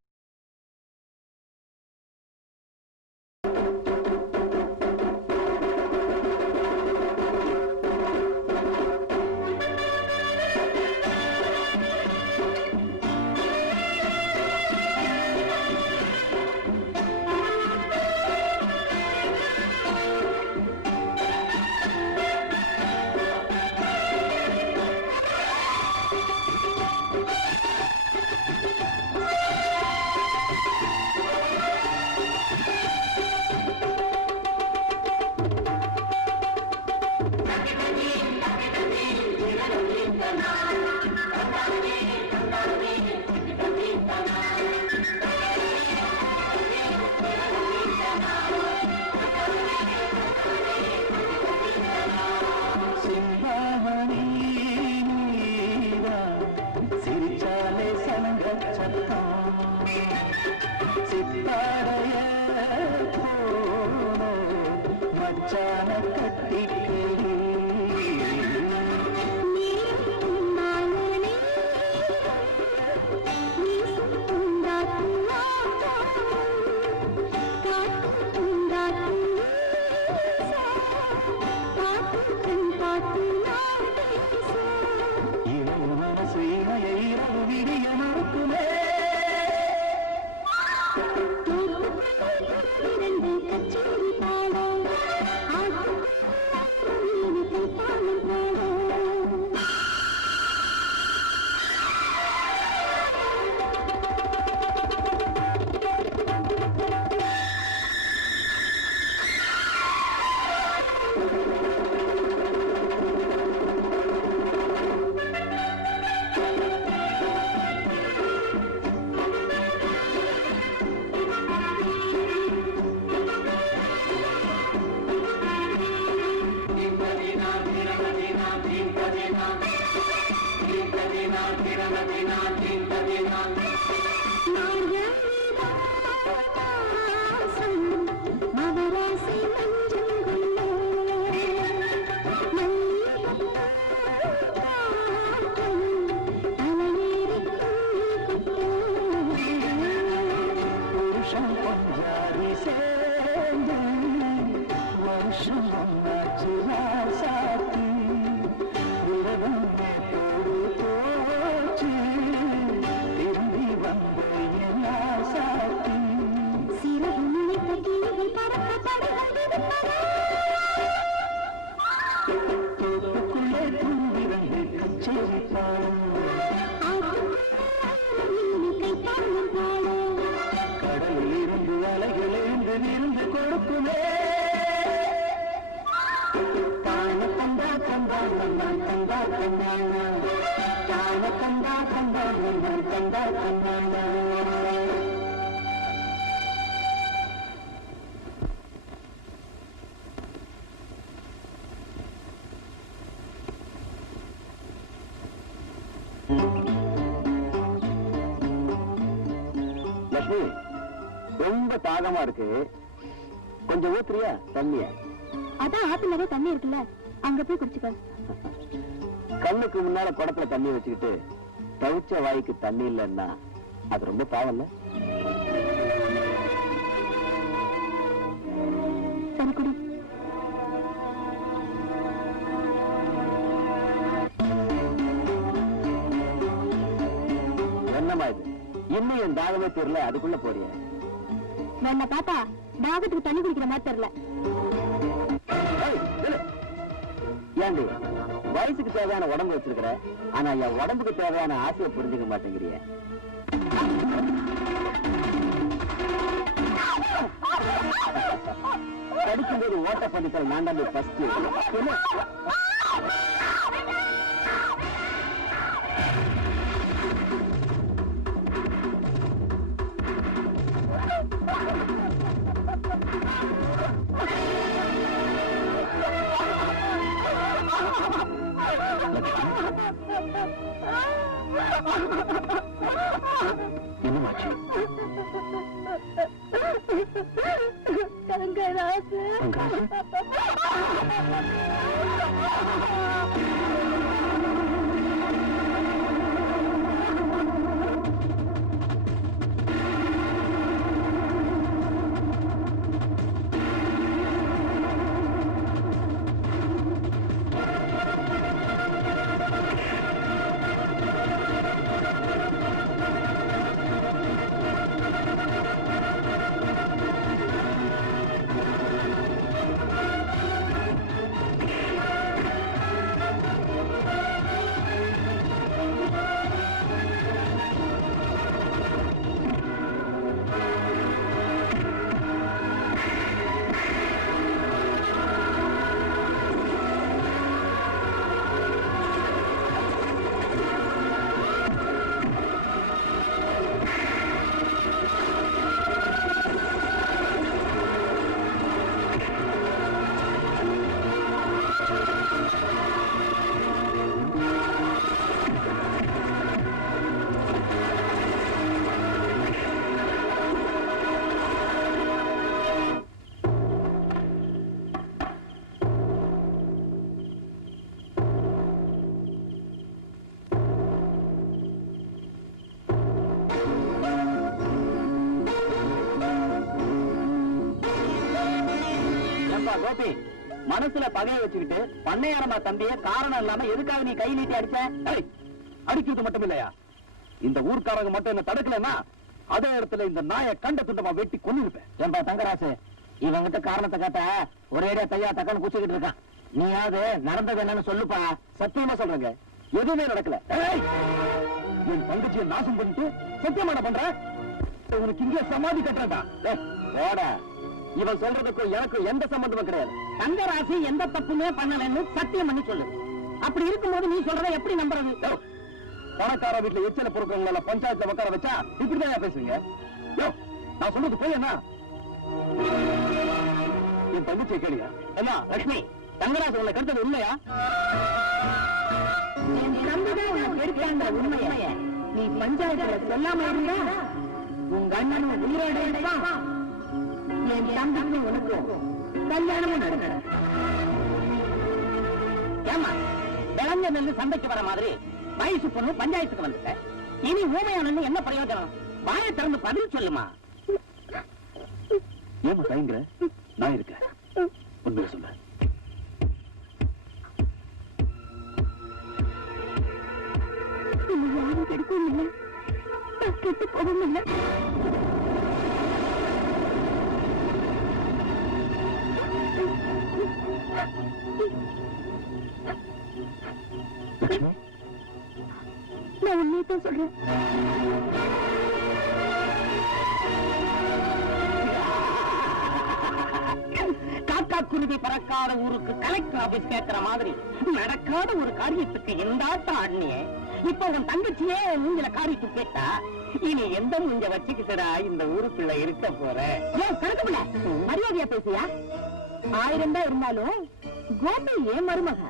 லட்சுமி, ரொம்ப தாகமா இருக்கு, கொஞ்சம் ஊத்துறியா தண்ணிய? அதான் ஆத்துல நிறைய தண்ணி இருக்குல்ல, அங்க போய் குடிச்சுக்க. கண்ணுக்கு முன்னால குடத்துல தண்ணி வச்சுக்கிட்டு தவிச்ச வாய்க்கு தண்ணி இல்லைன்னா அது ரொம்ப பாவம்ல. சரி குடி. என்னமா இது, இன்னும் என் தாகமே தெரியல, அதுக்குள்ள போறிய? என்ன பார்த்தா தாகத்துக்கு தண்ணி குடிக்கிற மாதிரி தெரியல. ஏண்டி, வயசுக்கு தேவையான உடம்பு வச்சிருக்கிற, ஆனா என் உடம்புக்கு தேவையான ஆசையை புரிஞ்சுக்க மாட்டேங்கிறிய. படிக்கும்போது ஓட்ட பண்ணித்தர நான் தான் ஃபர்ஸ்ட். என்னமாச்சு? தங்கராசு கோபி, மனசுல பகைய வச்சுக்கிட்டு பண்ணையாரமா தம்பிய காரணம் இல்லாம எதுக்காக நீ கை நீட்டி அடிச்ச? அடிக்கிறது மட்டும் இல்லையா, இந்த ஊர்க்காரங்க மட்டும் என்ன தடுக்கலன்னா அதே இடத்துல இந்த நாயை கண்ட துண்டமா வெட்டி கொன்னுருப்பேன். ஏன்பா தங்கராசு, இவங்கிட்ட காரணத்தை கேட்ட ஒரே தையா தக்கன்னு குச்சிக்கிட்டு இருக்கான். நீயாவது நடந்தது என்னன்னு சொல்லுப்பா. சத்தியமா சொல்றேங்க, எதுவுமே நடக்கல. என் தங்கச்சியை நாசம் பண்ணிட்டு சத்தியமான பண்ற, உனக்கு இங்கே சமாதி கட்டுறா. ஓட, இவன் சொல்றதுக்கும் எனக்கும் எந்த சம்பந்தமும் கிடையாது. தங்கராசி எந்த தப்புமே பண்ணலன்னு சத்தியம் பண்ணி சொல்லு. அப்படி இருக்கும்போது நீ சொல்றத எப்படி நம்புறது? பணக்கார வீட்டுல எச்சல பொறுக்கிறவங்கள பஞ்சாயத்துல உட்கார வச்சா இப்படிதான் பேசுவீங்க? நான் சொல்றது போய் என்ன, என் தங்கச்சியை கேளியா? என்ன லட்சுமி, தங்கராசு உங்களை கருத்தது உண்மையா? என் தம்பிதான் உனக்கு எடுத்தாங்க உண்மைய நீ பஞ்சாயத்துல சொல்லாம இருந்தா உங்க அண்ணனும் உயிரோட இருப்பான். என் தம்பிக்கும் உனக்கும் கல்யாணமும் நடக்கும். ஏமா விளஞ்ச நெல்லு சந்தைக்கு வர மாதிரி வயசு பொண்ணு பஞ்சாயத்துக்கு வந்துட்ட. இனி ஊமையான என்ன பிரயோஜனம்? வாயை திறந்து பதில் சொல்லுமா. ஏமா தயங்குற? நான் இருக்கேன், உண்மையை சொல்ல. யாரும் கெடுக்கவும் இல்லை, கெட்டு போகவும் இல்லை. லட்சுமி, நான் உண்மையத்தான் சொல்றேன். காக்கா குருவி பறக்காத ஊருக்கு கலெக்டர் ஆபீஸ் கேட்கிற மாதிரி நடக்காத ஒரு காரியத்துக்கு எந்தாட்டம் ஆடினியே. இப்ப உன் தங்கச்சியே மூஞ்சில காரிட்டு கேட்டா இனி எந்த மூஞ்ச வச்சுக்கிட்டா இந்த ஊருக்குள்ள இருக்க போற? ஏன் கணக்குல மரியாதையா பேசியா? 1000 தான் இருந்தாலும் கோபி ஏன் மருமக.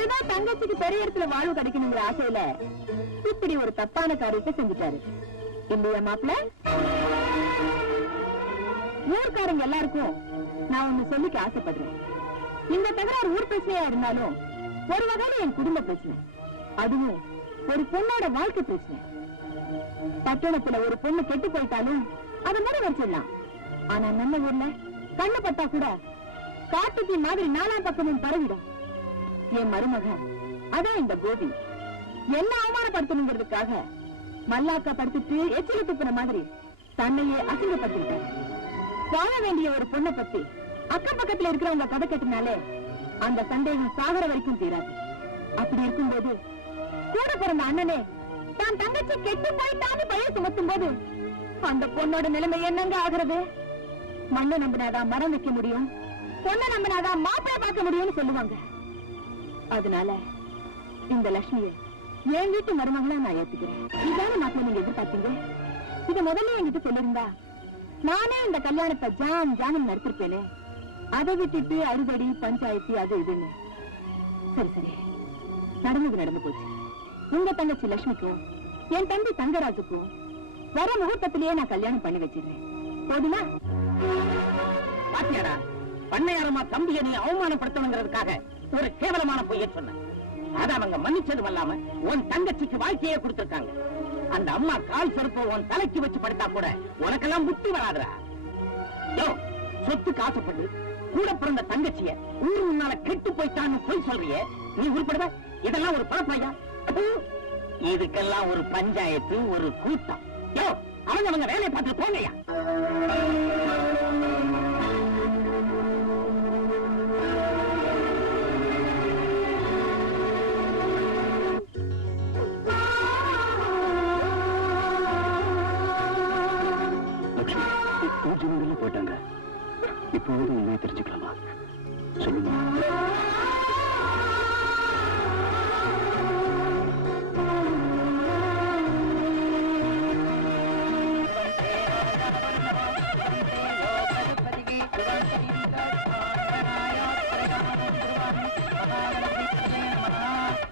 ஏதோ தங்கச்சிக்கு பெரிய இடத்துல வாழ்வு கிடைக்கணுங்கிற ஆசையில இப்படி ஒரு தப்பான காரியத்தை செஞ்சுட்டாரு இல்லையா மாப்பிள்ள? ஊர்க்காரங்க எல்லாருக்கும் நான் ஒண்ணு சொல்லிக்க ஆசைப்படுறேன். இந்த தகராறு ஊர் பிரச்சனையா இருந்தாலும் ஒரு வகையில என் குடும்ப பிரச்சனை, அதுவும் ஒரு பொண்ணோட வாழ்க்கை பிரச்சனை. பட்டணத்துல ஒரு பொண்ணு கெட்டு போயிட்டாலும் அது மாதிரி வச்சிடலாம். ஆனா நம்ம ஊர்ல கண்ணு பட்டா கூட காட்டுத்தீ மாதிரி நாலா பக்கமும் பரவிடும். என் மருமகன் அதான் இந்த கோபி என்ன அவமானப்படுத்தணுங்கிறதுக்காக மல்லாக்கா படுத்துட்டு எச்சில துப்புன மாதிரி தன்னையே அசிங்கப்படுத்திட்டார். வாழ வேண்டிய ஒரு பொண்ணை பத்தி அக்கம் பக்கத்துல இருக்கிறவங்க கதை கட்டினாலே அந்த சந்தேகம் சாகர வரைக்கும் தீராது. அப்படி இருக்கும்போது கூட பிறந்த அண்ணனே தான் தங்கச்சி கெட்டு போயிட்டான்னு பயிர் சுமத்தும் போது அந்த பொண்ணோட நிலைமை என்னங்க ஆகிறது? மண்ணை நம்பினாதான் மரம் வைக்க முடியும், பொண்ணை நம்பினாதான் மாப்பிள்ளை பார்க்க முடியும்னு சொல்லுவாங்க. அதனால இந்த லட்சுமியை என் வீட்டு மருமகளா நான் ஏத்துக்கிறேன். இதான மாப்பிள்ளை நீங்க எதிர்பார்த்தீங்க? இத முதல்ல என்கிட்ட சொல்லிருந்தா நானே இந்த கல்யாணத்தை ஜாமன் நடத்திருப்பேனே. அதை விட்டுட்டு அறுபடி பஞ்சாயத்து அது இதுன்னு. சரி சரி, நடந்தது நடந்து போச்சு. உங்க தங்கச்சி லட்சுமிக்கும் என் தம்பி தங்கராஜுக்கும் வர முகூர்த்தத்திலேயே நான் கல்யாணம் பண்ணி வச்சிருக்கேன். போதுமா? பாத்தியாடா, பண்ணையாரமா தம்பிய நீ அவமானப்படுத்தணுங்கிறதுக்காக ஒரு கேவலமான பொய்யை சொன்ன. அத அவங்க மன்னிச்சதும் இல்லாம உன் தங்கச்சிக்கு வாழ்க்கையே கொடுத்திருக்காங்க. அந்த அம்மா கால் செருப்ப உன் தலைக்கு வச்சு படுத்தா கூட உனக்கெல்லாம் புத்தி வராதுடா. யோ, சொத்துக்கு ஆசைப்பட்டு கூட பிறந்த தங்கச்சிய ஊர் முன்னால கெட்டு போய்த்தான்னு போய் சொல்றியே, நீ உருப்படுவ? இதெல்லாம் ஒரு பழப்பையா? இதுக்கெல்லாம் ஒரு பஞ்சாயத்து, ஒரு கூட்டம். யோ, அவங்க வேலையை பார்த்து போங்கயா. லட்சுமி போயிட்டாங்க. இப்போது உண்மையை தெரிஞ்சுக்கலாமா? சொல்லுங்க.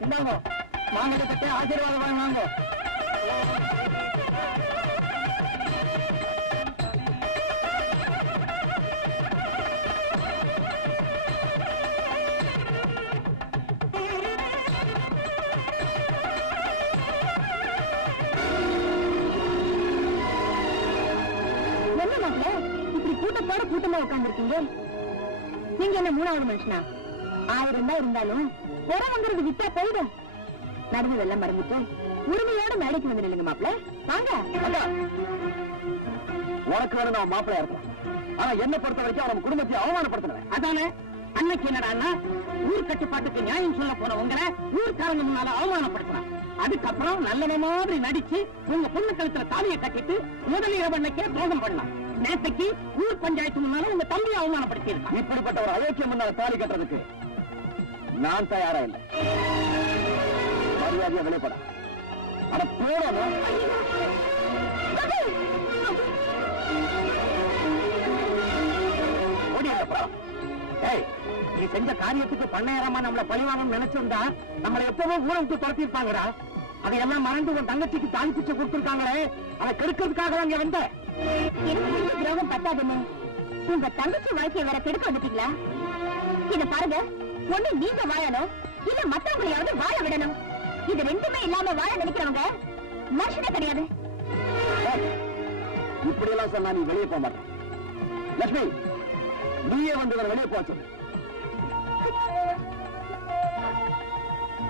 இந்தாங்க, மாங்கல்ய கட்டி ஆசீர்வாதம் வாங்க. என்ன மாப்பிள்ள இப்படி கூட்டத்தோட கூட்டமா உட்கார்ந்துருக்கீங்க? நீங்க என்ன மூணாவது மனுஷனா? 1000 தான் இருந்தாலும் உறவுங்கிறது விட்டா போயிடும். நடந்ததெல்லாம் மறந்துட்டு உரிமையோட மேடைக்கு வந்து நில்லுங்க மாப்பிள்ள. வாங்க. உனக்கு வேணும் நான் மாப்பிள்ளையா இருக்கலாம். ஆனா என்ன பொறுத்த வரைக்கும் அவன் குடும்பத்தை அவமானப்படுத்தின. அதானே அன்னைக்கு என்னடா ஊர் கட்டுப்பாட்டுக்கு நியாயம் சொல்ல போன உங்களை ஊர்க்காரங்க முன்னால அவமானப்படுத்தினான். அதுக்கப்புறம் நல்லவ மாதிரி நடிச்சு உங்க பொண்ணு கழுத்துல தாலியை கட்டிட்டு முதலிரவண்ணைக்கே துரோகம் பண்ணலாம். நேத்தைக்கு ஊர் பஞ்சாயத்து முன்னால உங்க தம்பியை அவமானப்படுத்தி இருக்கான். இப்படிப்பட்ட ஒரு அயோக்கியம் முன்னால தாலி கட்டுறதுக்கு நான் தயாரா இல்லை. மரியாதையா வெளிப்பட. அட போறோம். நீ செஞ்ச காரியத்துக்கு பண்ணையரமா நம்மள பழிவாங்கன்னு நினைச்சிருந்தா நம்மள எப்பவோ ஊரை விட்டு துரத்திருப்பாங்கடா. அதையெல்லாம் மறந்து உன் தங்கச்சிக்கு தாலி பிச்சை கொடுத்திருக்காங்களே, அதை கெடுக்கிறதுக்காக அங்க வந்த. எனக்கு துரோகம் பத்தாதுன்னு உங்க தங்கச்சி வாழ்க்கையை வேற கெடுக்க வந்துட்டீங்களா? இத பாருங்க, ஒண்ணு நீங்க வாழணும், இல்ல மத்தவங்களையாவது வாழ விடணும். இது ரெண்டுமே இல்லாம வாழ நினைக்கிறவங்க மனுஷனே கிடையாது. இப்படி எல்லாம் சொன்னா நீ வெளியே போக மாட்டேன். லட்சுமி, நீயே வந்து வெளியே போச்சு.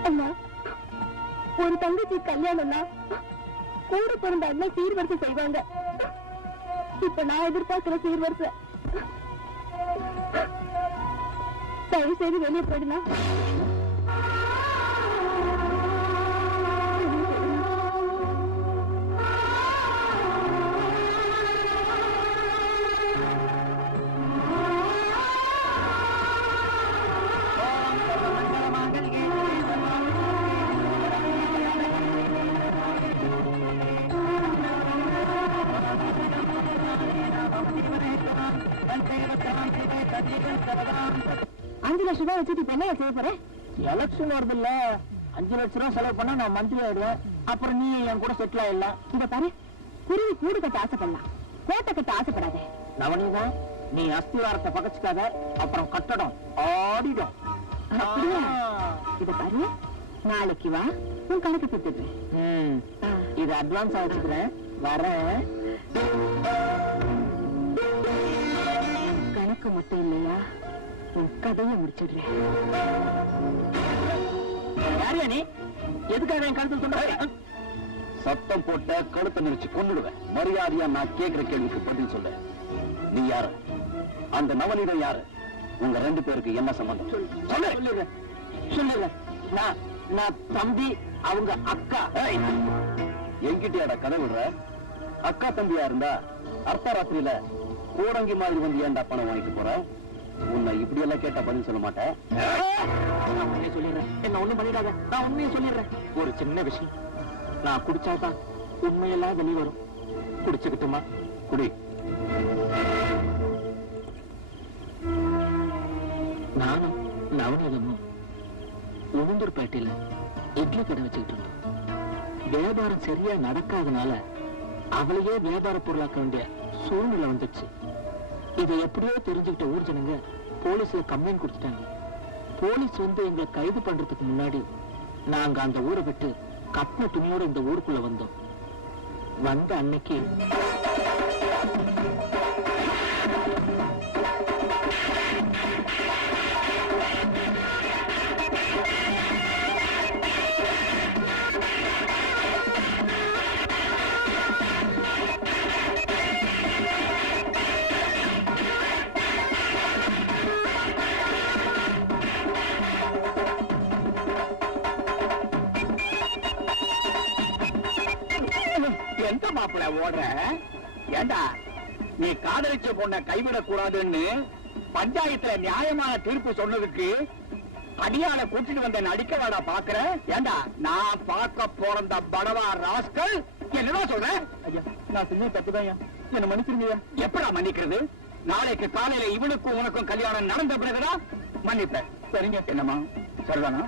அம்மா, ஒரு தங்கச்சி கல்யாணம்னா கூட பிறந்த அண்ணன் சீர்வரிசை செய்வாங்க. இப்ப நான் எதிர்பார்க்கிற சீர்வரிசை. தயவு செய்து வெளியே போயிடலாம். $5 லட்சம் ரூபாய் வச்சுட்டு இப்ப என்ன செய்ய போறேன்? எலக்ஷன் வருது இல்ல, 5 லட்சம் ரூபாய் செலவு பண்ணா நான் மந்திரி ஆயிடுவேன். அப்புறம் நீ என் கூட செட்டில் ஆயிடலாம். இத பாரு, குருவி கூடு கட்ட ஆசைப்படலாம், கோட்டை கட்ட ஆசைப்படாத. நவனிதான், நீ அஸ்திவாரத்தை பகச்சுக்காத, அப்புறம் கட்டடம் ஆடிடும். அப்படியா? இத பாரு, நாளைக்கு வா, உன் கணக்கு கொடுத்துடுறேன். இது அட்வான்ஸ் வச்சுக்கிறேன், வரேன். கணக்கு மட்டும் இல்லையா, உன் கதையை முடிச்சிடுறேன். யாரியா நீ? எதுக்காக என் கழுத்தில் சொல்ற? சத்தம் போட்ட கழுத்தை நெரிச்சு கொன்னுடுவேன். மரியாதையா நான் கேட்கிற கேள்விக்கு பதில் சொல்ல. நீ யாரு? அந்த நவநீதம் யாரு? உங்க 2 பேருக்கு என்ன சம்பந்தம்? சொல்லுறேன். நான் தம்பி, அவங்க அக்கா. என்கிட்டயாட கதை விடுற? அக்கா தம்பியா இருந்தா அர்த்தராத்திரியில கூடங்கி மாதிரி வந்து ஏன்டா பணம் வாங்கிட்டு போற? உன்னை இப்படி எல்லாம் கேட்டா பதில் சொல்ல மாட்டேன். சொல்லிடுறேன், என்ன ஒண்ணும் பண்ணிடாத, நான் உண்மையை சொல்லிடுறேன். ஒரு சின்ன விஷயம், நான் குடிச்சாதான் உண்மையெல்லாம் வெளியே வரும். குடிச்சுக்கிட்டுமா? குடி. நானும் நவநீதமும் உளுந்தூர்பேட்டையில இட்லி கடை வச்சுக்கிட்டு இருந்தோம். வியாபாரம் சரியா நடக்காதனால அவளையே வியாபார பொருளாக்க வேண்டிய சூழ்நிலை வந்துச்சு. இதை எப்படியோ தெரிஞ்சுக்கிட்ட ஊர் ஜனங்க போலீஸ்ல கம்ப்ளைண்ட் கொடுத்துட்டாங்க. போலீஸ் வந்து எங்களை கைது பண்றதுக்கு முன்னாடி நாங்க அந்த ஊரை விட்டு கட்டின துணியோட இந்த ஊருக்குள்ள வந்தோம். வந்த அன்னைக்கு எந்த மாப்பிள ஓடுற? ஏண்டா நீ காதலிச்ச பொண்ண கைவிடக் கூடாதுன்னு பஞ்சாயத்துல நியாயமான தீர்ப்பு சொன்னதுக்கு அடியால கூட்டிட்டு வந்த நடிக்க வாடா பாக்குற? ஏண்டா நான் பார்க்க போறந்த படவா ராஸ்கல் என்னடா சொல்ற? ஐயா, நான் செஞ்ச தப்புதான். என்ன மன்னிச்சிருங்க. எப்படா மன்னிக்கிறது? நாளைக்கு காலையில இவனுக்கும் உனக்கும் கல்யாணம் நடந்த பிறகுதான் மன்னிப்பேன். சரிங்க. என்னம்மா சரிதானா?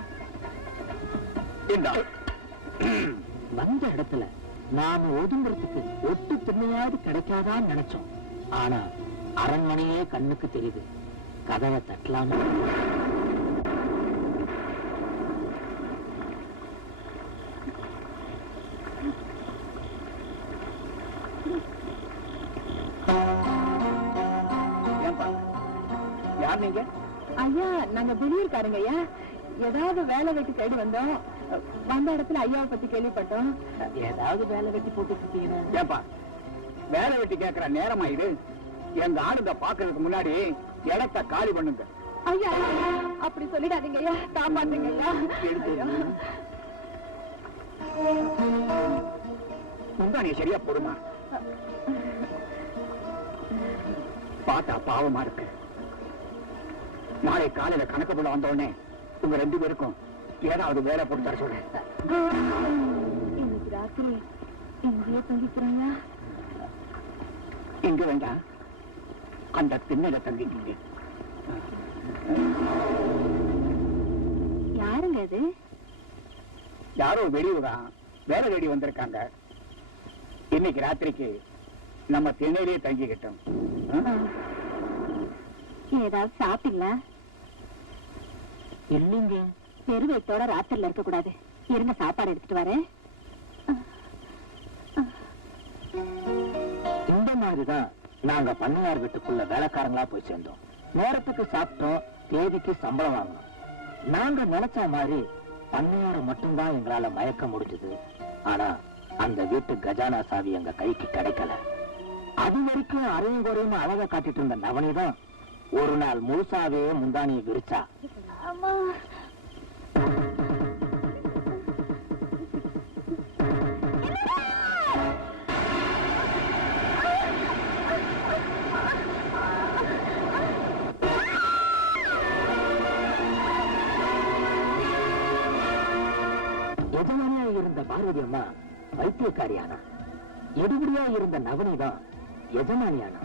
இந்தா வந்த இடத்துல நாம ஒதுங்குறதுக்கு ஒட்டு திண்ணையாவது கிடைக்காதான்னு நினைச்சோம். ஆனா அரண்மனையே கண்ணுக்கு தெரியுது. கதவை தட்டலாமா? யார் நீங்க? ஐயா, நாங்க வெளியூர்காரங்க ஐயா. ஏதாவது வேலை வெட்டி தேடி வந்தோம். வந்த இடத்துல ஐயாவை பத்தி கேள்விப்பட்டோம். ஏதாவது வேலை வெட்டி போட்டு இருக்கீங்க? ஏப்பா வேலை வெட்டி கேட்கிற நேரமா இது? எங்க ஆளுங்க பாக்குறதுக்கு முன்னாடி இடத்தை காலி பண்ணுங்க. ஐயா, அப்படி சொல்லிடாதீங்க ஐயா. காப்பாத்துங்க ஐயா. ஐயா. முந்தானி சரியா போடுமா? பார்த்தா பாவமா இருக்கு. நாளை காலையில கணக்கு போல வந்த உடனே உங்க 2 பேருக்கும் ஏதாவது வேலை போட்டு தர சொல்றேன். இன்னைக்கு ராத்திரி இங்கேயே தங்கிக்கிறேங்க. இங்க வேண்டாம், அந்த திண்ணையில தங்கிட்டீங்க. யாருங்க அது? யாரோ வெளியூதான் வேலை தேடி வந்திருக்காங்க. இன்னைக்கு ராத்திரிக்கு நம்ம திண்ணையிலே தங்கிக்கிட்டோம். ஏதாவது சாப்பிட்டீங்களா? இல்லைங்க. பெரு வயித்தோட ராத்திரில இருக்க கூடாது. இருங்க, சாப்பாடு எடுத்துட்டு வரேன். இந்த மாதிரிதான் நாங்க பண்ணையார் வீட்டுக்குள்ள வேலைக்காரங்களா போய் சேர்ந்தோம். நேரத்துக்கு சாப்பிட்டோம், தேதிக்கு சம்பளம் வாங்கணும். நாங்க நினைச்ச மாதிரி பண்ணையார மட்டும்தான் எங்களால மயக்க முடிஞ்சது. ஆனா அந்த வீட்டு கஜானா சாவி எங்க கைக்கு கிடைக்கல. அது வரைக்கும் அரையும் குறையும் அழகா காட்டிட்டு இருந்த நவனிதான் ஒரு நாள் முழுசாவே முந்தானியை விரிச்சா. எஜமானியா இருந்த பார்வதி அம்மா வைத்தியக்காரியானா. எடுபடியா இருந்த நவனிதான் எஜமானியானா.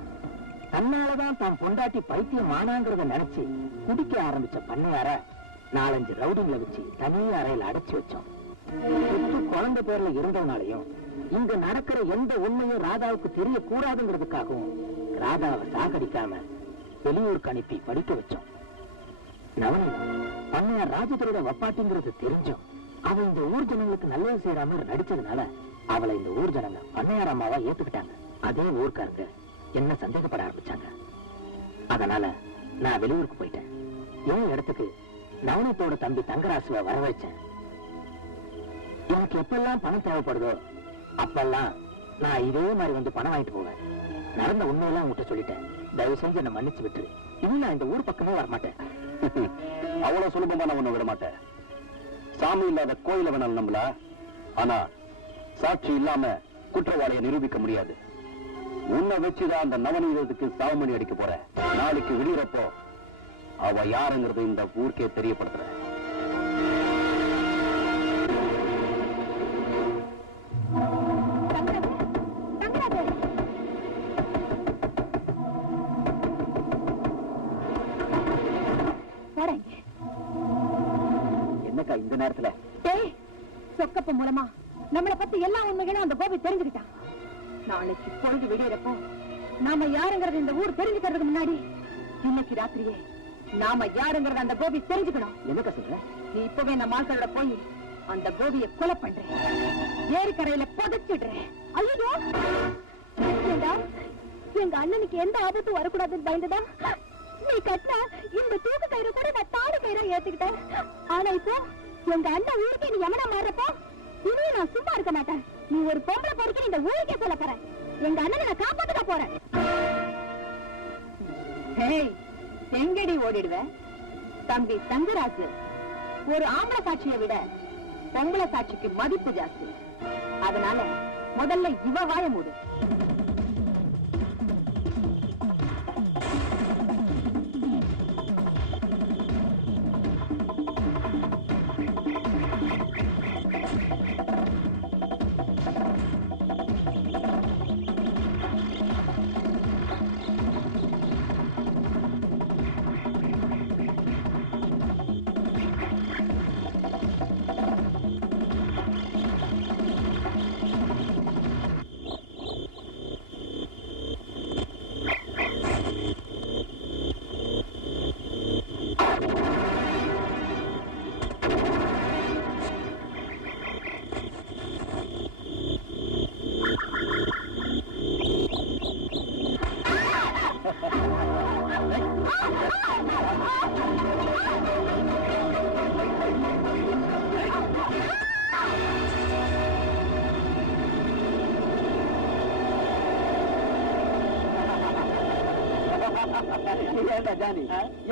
தன்னாலதான் தான் பொண்டாட்டி பைத்தியம் ஆனாங்கிறத நினைச்சு குடிக்க ஆரம்பிச்ச பண்ணையார 4-5 ரவுடிங்களை வச்சு தனி அறையில அடைச்சு வச்சோம். குழந்தை பேர்ல இருந்தவனாலையும் இங்க நடக்கிற எந்த உண்மையும் ராதாவுக்கு தெரியக்கூடாதுங்கிறதுக்காகவும் ராதாவை சாகடிக்காம வெளியூருக்கு அனுப்பி படிக்க வச்சோம். நவனி பண்ணையார் ராஜதுரோட வப்பாட்டிங்கிறது தெரிஞ்சோம். அவ இந்த ஊர் ஜனங்களுக்கு நல்லது செய்யற மாதிரி நடிச்சதுனால அவளை இந்த ஊர் ஜனங்க பண்ணையார் அம்மாவா ஏத்துக்கிட்டாங்க. அதே ஊர்க்காரங்க என்ன சந்தேகப்பட ஆரம்பிச்சாங்க. அதனால நான் வெளியூருக்கு போயிட்டேன். என் இடத்துக்கு நவனத்தோட தம்பி தங்கராசுவ வரவழைச்சேன். எனக்கு எப்பெல்லாம் பணம் தேவைப்படுதோ அப்பெல்லாம் நான் இதே மாதிரி வந்து பணம் வாங்கிட்டு போவேன். நடந்த உண்மையெல்லாம் உங்ககிட்ட சொல்லிட்டேன். தயவு செஞ்சு என்ன மன்னிச்சு விட்டுரு. இன்னும் நான் இந்த ஊர் பக்கமே வரமாட்டேன். அவ்வளவு சுலபமா நான் ஒண்ணு விட மாட்டேன். சாமி இல்லாத கோயில வேணாலும் நம்பல, ஆனா சாட்சி இல்லாம குற்றவாளியை நிரூபிக்க முடியாது. உன்னை வச்சுதான் அந்த நவநீதத்துக்கு சாவுமணி அடிக்க போற. நாளைக்கு வெளியிறப்போ அவ யாருங்கிறது இந்த ஊருக்கே தெரியப்படுத்துற. என்னக்கா இந்த நேரத்துல சொக்கப்ப மூலமா நம்மளை பத்தி எல்லா உண்மைகளும் அந்த கோபி தெரிஞ்சுக்கிட்டான். நாளைக்கு பொழுது விடியறப்போ நாம யாருங்கிறது இந்த ஊர் தெரிஞ்சுக்கிறதுக்கு முன்னாடி இன்னைக்கு ராத்திரியே நாம யாருங்கிறத அந்த கோபி தெரிஞ்சுக்கணும். என்னக்கா சொல்ற? நீ இப்பவே நம்ம ஆட்களோட போய் அந்த கோபியை கொலை பண்றேன், ஏரிக்கரையில புதைச்சிடுறேன். ஐயோ, எங்க அண்ணனுக்கு எந்த ஆபத்தும் வரக்கூடாதுன்னு பயந்துதான் நீ கட்டின இந்த தூக்கு கயிறு கூட நான் தாடு கயிறா ஏத்துக்கிட்டேன். ஆனா இப்போ எங்க அண்ணன் ஊருக்கே நீ எமனா மாறப்போ இனியும் நான் சும்மா இருக்க மாட்டேன். நீ ஒரு பொம்பளை பொறுக்க இந்த ஊருக்கே சொல்ல போற. எங்க அண்ணனை நான் காப்பாத்துக்க போறேன். எங்கடி ஓடிடுவேன் தம்பி தங்கராசு? ஒரு ஆம்பளை சாட்சியை விட பொம்பளை சாட்சிக்கு மதிப்பு ஜாஸ்தி. அதனால முதல்ல இவ வாய மூடு.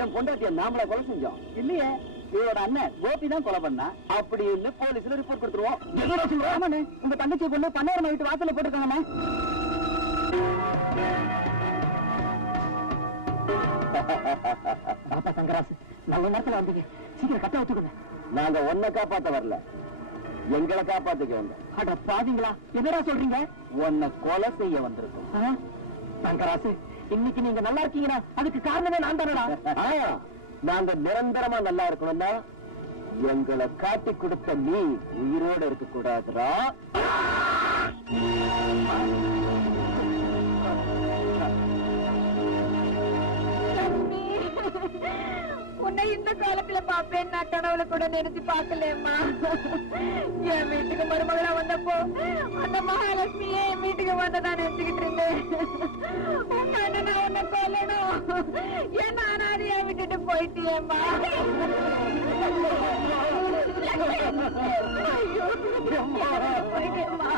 என் பொண்டாட்டிய நாமள கொலை செஞ்சோம் இல்லையே, இவரோட அண்ணன் கோபி தான் கொலை பண்ணா அப்படின்னு போலீஸ்ல ரிப்போர்ட் கொடுத்துருவோம். உங்க தங்கச்சி பொண்ணு பன்னாயிரம் வீட்டு வாசல்ல போட்டிருக்காங்கண்ணே. பாப்பா தங்கராசு, நல்ல நேரத்துல வந்தீங்க, சீக்கிரம் கட்ட வச்சுக்கோங்க. நாங்க ஒன்ன காப்பாத்த வரல, எங்களை காப்பாத்திக்க வந்தோம். அட பாத்தீங்களா, என்னடா சொல்றீங்க? உன்னை கொலை செய்ய வந்திருக்கோம். தங்கராசு, இன்னைக்கு நீங்க நல்லா இருக்கீங்கன்னா அதுக்கு காரணமே நான் தானடா. நாங்க நிரந்தரமா நல்லா இருக்கணும்னா எங்களை காட்டி கொடுத்த நீ உயிரோட இருக்க கூடாதுரா. உன்னை இந்த காலத்துல பாப்பேன் நான் கனவுல கூட நினைச்சு பாக்கலம்மா. என் வீட்டுக்கு மருமகளா வந்தப்போ அந்த மகாலட்சுமியே என் வீட்டுக்கு வந்ததா நினைச்சுக்கிட்டு இருந்தேன். உங்க அண்ணன் உன்னை கொல்லணும், என்ன அனாதையா விட்டுட்டு போயிட்டியேம்மா. ஐயோ, போயிட்டேம்மா.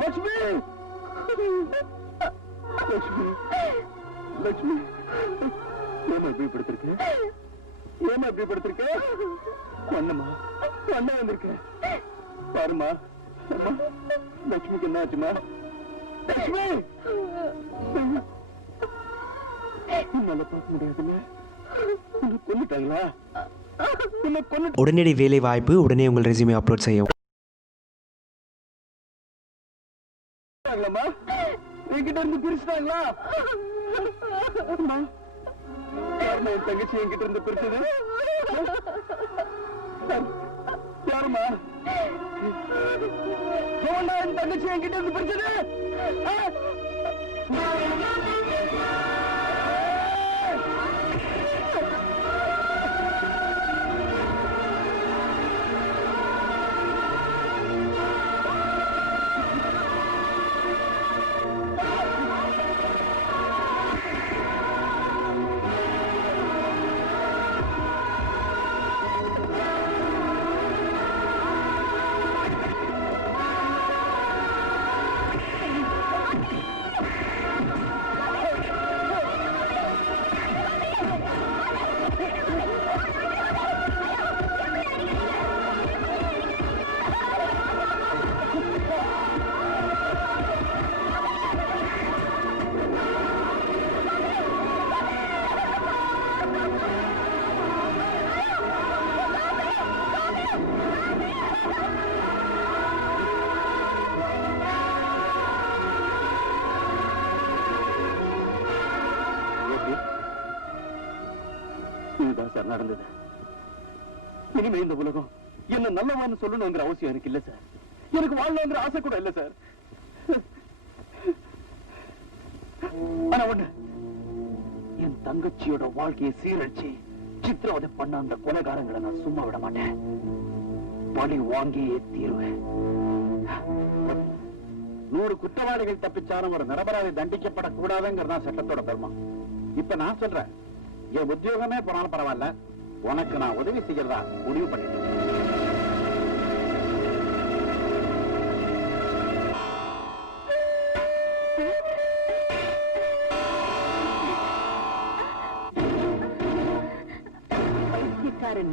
லட்சுமி, லட்சுமி, லட்சுமி, ஏமா இப்படி படுத்திருக்க? ஏமா இப்படி படுத்திருக்க? ஒண்ணுமா ஒண்ண வந்திருக்க பாருமா. லட்சுமிக்கு என்ன ஆச்சுமா? லட்சுமி, உன்னால பார்க்க முடியாதுல்ல, உன்னை கொன்னுட்டாங்களா? உன்னை கொன்னு உடனடி வேலை வாய்ப்பு, உடனே உங்கள் ரெஸ்யூமே அப்லோட் செய்யவும். என்கிட்ட இருந்து பிரிச்சுட்டாங்களா? என் தங்கச்சி என்கிட்ட இருந்து பிரிச்சது யாருமா? என் தங்கச்சி என்கிட்ட இருந்து பிரிச்சது இதுதான் சார் நடந்தது. இனிமே இந்த உலகம் என்ன நல்லவான்னு சொல்லணுங்கிற அவசியம் எனக்கு இல்ல சார். எனக்கு வாழணுங்கிற ஆசை கூட இல்ல சார். ஆனா ஒண்ணு, என் தங்கச்சியோட வாழ்க்கையை சீரழிச்சு சித்திரவதை பண்ண அந்த கொலைகாரங்களை நான் சும்மா விட மாட்டேன். பழி வாங்கியே தீருவேன். 100 குற்றவாளிகள் தப்பிச்சாலும் ஒரு நிரபராதி தண்டிக்கப்படக்கூடாதுங்கிறதா சட்டத்தோட தர்மம். இப்ப நான் சொல்றேன், என் உத்தியோகமே போனாலும் பரவாயில்ல, உனக்கு நான் உதவி செய்யறதா முடிவு பண்ணிட்டேன்.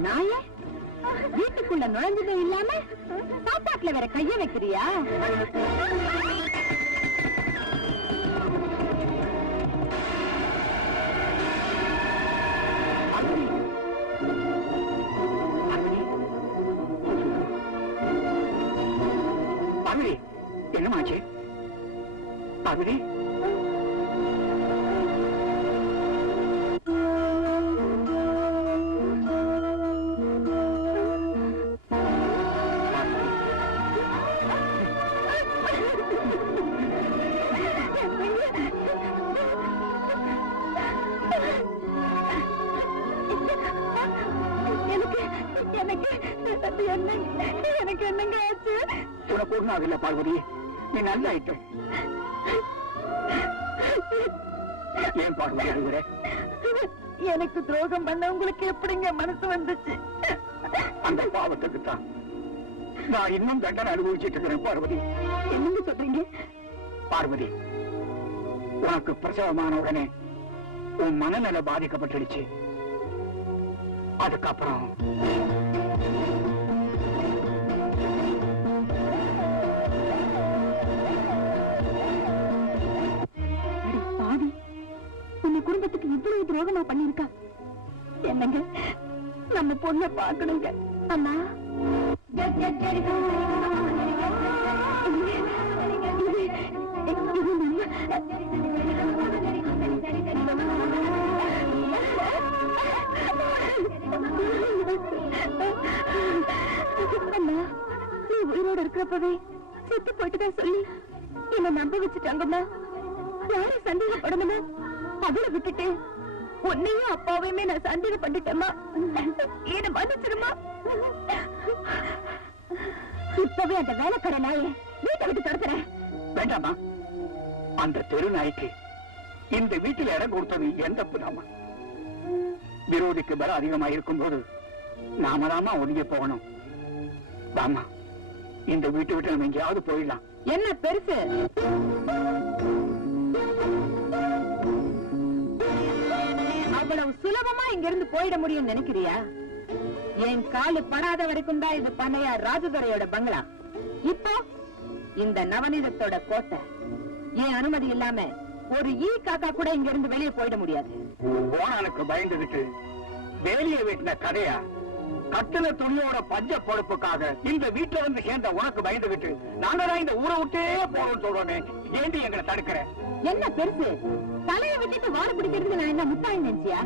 நாய வீட்டுக்குள்ள நுழைஞ்சதும் இல்லாம சாப்பாட்டுல வேற கைய வைக்கிறியா? என்னமாச்சு பகுதி? எனக்கு என்னங்க ஆச்சு? உனக்கு ஒண்ணும் ஆகல பார்வதி, நீ நல்ல ஆயிட்ட. ஏன் பார்வதி அழுகுற? எனக்கு துரோகம் பண்ண உங்களுக்கு எப்படிங்க மனசு வந்துச்சு? அந்த பாவத்துக்கு தான் நான் இன்னும் தண்டனை அனுபவிச்சுட்டு இருக்கிறேன் பார்வதி. என்னங்க சொல்றீங்க? பார்வதி, உனக்கு பிரசவமான உடனே உன் மனநல பாதிக்கப்பட்டுடுச்சு. அதுக்கப்புறம் பாவி, உன்னை குடும்பத்துக்கு இவ்வளவு துரோகமா பண்ணிருக்கா? என்னங்க, நம்ம பொண்ணை பாக்கணுங்க. அம்மா, அம்மா, நீ உயிரோட இருக்கிறப்பவே செத்து போயிட்டுதான் சொல்லி என்ன நம்ப வச்சுட்டாங்கம்மா. யாரை சந்தேகப்படணுமோ அவளை விட்டுட்டு உன்னையும் அப்பாவையுமே நான் சந்தேகம் பண்ணிட்டேம்மா. என்ன மன்னிச்சிருமா. இப்பவே அந்த வேலைக்கார நாயை வீட்டை விட்டு துரத்துறேன். வேண்டாமா, அந்த தெரு நாய்க்கு இந்த வீட்டில் இடம் கொடுத்தது எந்த தப்புதாமா? விரோதிக்கு பலம் அதிகமா இருக்கும் போது நாம தாமா ஒதுங்கி போகணும். வாமா, இந்த வீட்டை விட்டு நம்ம எங்கேயாவது போயிடலாம். என்ன பெருசு? அவ்வளவு சுலபமா இங்க இருந்து போயிட முடியும் நினைக்கிறியா? என் காலு படாத வரைக்கும் தான் இது பண்ணையார் ராஜதுரையோட பங்களா. இப்போ இந்த நவநீதத்தோட கோட்டை. என் அனுமதி இல்லாம ஒரு ஈ காக்கா கூட இங்க இருந்து வெளியே போயிட முடியாது. போனானுக்கு பயந்துகிட்டு வேலியை வெட்டின கதையா? கட்டின துணியோட பஞ்ச பொறுப்புக்காக இந்த வீட்டுல வந்து சேர்ந்த உனக்கு பயந்துகிட்டு நாங்கதான் இந்த ஊரை விட்டே போறோம்னு சொல்றோமே, ஏண்டி எங்களை தடுக்கிற? என்ன பெருசு? தலையை விட்டுட்டு வார பிடிக்கிறதுக்கு நான் என்ன முட்டாள் நினைச்சியா?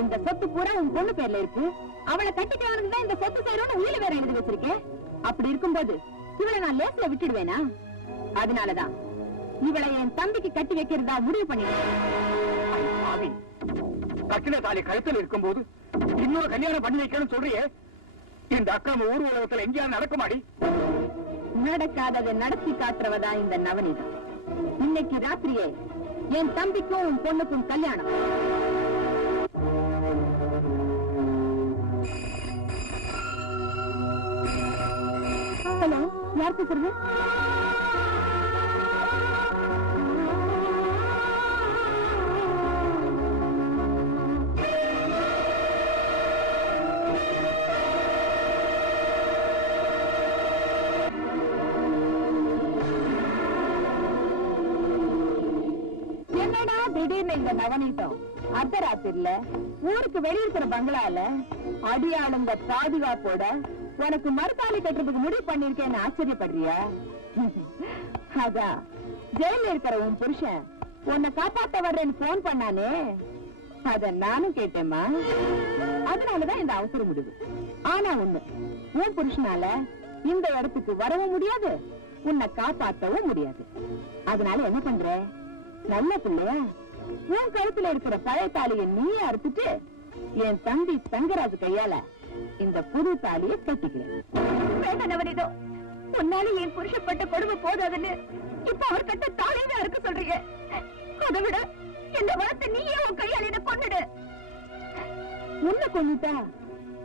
இந்த சொத்து பூரா உன் பொண்ணு பேர்ல இருக்கு. அவளை கட்டிட்டவனுக்கு தான் இந்த சொத்து சேரும்னு உயிரை வேற எழுதி வச்சிருக்கேன். அப்படி இருக்கும்போது இவளை நான் லேஸ்ல விட்டுடுவேனா? அதனாலதான் இவளை என் தம்பிக்கு கட்டி வைக்கிறதா முடிவு பண்ணிட்டேன். கட்டின தாலி கழுத்தில் இருக்கும்போது இன்னொரு கல்யாணம் பண்ணி வைக்கணும்னு சொல்றியே, இந்த அக்கிரம ஊர் உலகத்துல எங்கேயா நடக்குமாடி? நடக்காததை நடத்தி காட்டுறவதான் இந்த நவநீதம். இன்னைக்கு ராத்திரியே என் தம்பிக்கும் உன் பொண்ணுக்கும் கல்யாணம். ஹலோ, யார் பேசுறது? என்னடா திடீர்னு இந்த நவநீதம் அர்த்தராத்திரில ஊருக்கு வெளியிருக்கிற பங்களால அடியாளுங்க பாதுகாப்போட உனக்கு மறுத்தாலி கட்டுறதுக்கு முடிவு பண்ணிருக்கேன்னு ஆச்சரியப்படுறியா? அதான் ஜெயில இருக்கிற உன் புருஷன் உன்னை காப்பாத்த வர்றேன்னு போன் பண்ணானே, அத நானும் கேட்டேம்மா. அதனாலதான் இந்த அவசர முடிவு. ஆனா ஒண்ணு, உன் புருஷனால இந்த இடத்துக்கு வரவும் முடியாது, உன்னை காப்பாற்றவும் முடியாது. அதனால என்ன பண்ற, நல்ல பிள்ளையா உன் கழுத்துல இருக்கிற பழைய தாலியை நீயே அறுத்துட்டு என் தம்பி தங்கராஜ் கையால இந்த புது தாலியை கட்டிக்கிறேன். வேண்டாம், உன்னால என் புருஷப்பட்ட கொடுமை போதாதுன்னு இப்ப அவர் கட்ட தாலியை அறுக்க சொல்றீங்க. அதை விட என்ன வளர்த்து நீயே உன் கையால என்ன கொன்னுடு. உன்னை கொன்னுட்டா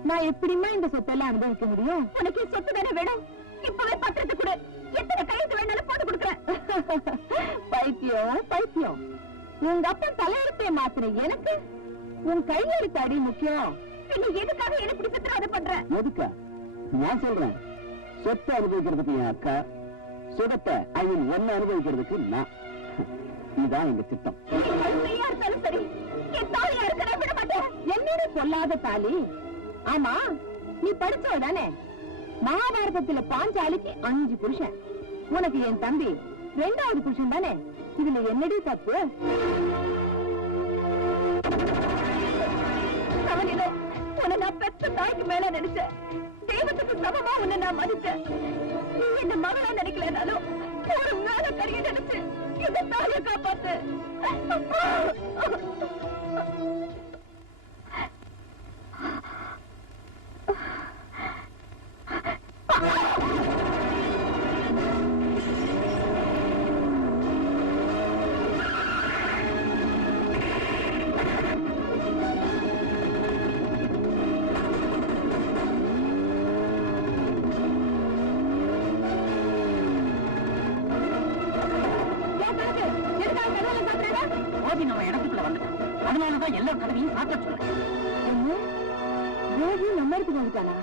நான் எப்படிமா இந்த சொத்தெல்லாம் அனுபவிக்க முடியும்? உனக்கு சொத்து தானே வேணும், இப்பவே பத்திரத்தை கொடு, எத்தனை கையெழுத்து வேணாலும் போட்டு கொடுக்குறேன். பைத்தியம் பைத்தியம், உங்க அப்பா தலையெழுத்தை மாத்திர எனக்கு உன் கையெழுத்து அடி முக்கியம். நீ எதுக்காக என்ன இப்படி சித்திரவதை பண்ற? எதுக்கா? நான் சொல்றேன், சொத்தை அனுபவிக்கிறதுக்கு என் அக்கா, சுடத்தை ஒன்னு அனுபவிக்கிறதுக்கு நான். இதுதான் எங்க திட்டம். நீயா இருந்தாலும் சரி, என் தாலியா இருக்க நான் விட மாட்டேன். என்னோட சொல்லாத தாலி. ஆமா, நீ படிச்சவ தானே? மகாபாரதத்துல பாஞ்சாலிக்கு 5 புருஷன், உனக்கு என் தம்பி 2வது புருஷன் தானே? இதுல என்னடி தப்பு? அவனில உன்னை நான் பெற்ற தாய்க்கு மேல நினைச்சேன், தெய்வத்துக்கு சமமா உன்னை நான் மதிச்சேன். நீ என்ன மகளா நினைக்கலனாலும் ஒரு மேல கரிய நினைச்சு இந்த தாயை காப்பாத்து. நம்ம இடத்துக்குள்ள வந்துட்டான், அதனாலதான் எல்லா கதவையும் சாத்த சொல்றேன். என்ன, ரோஜி நம்ம இடத்துக்கு வந்துட்டானா?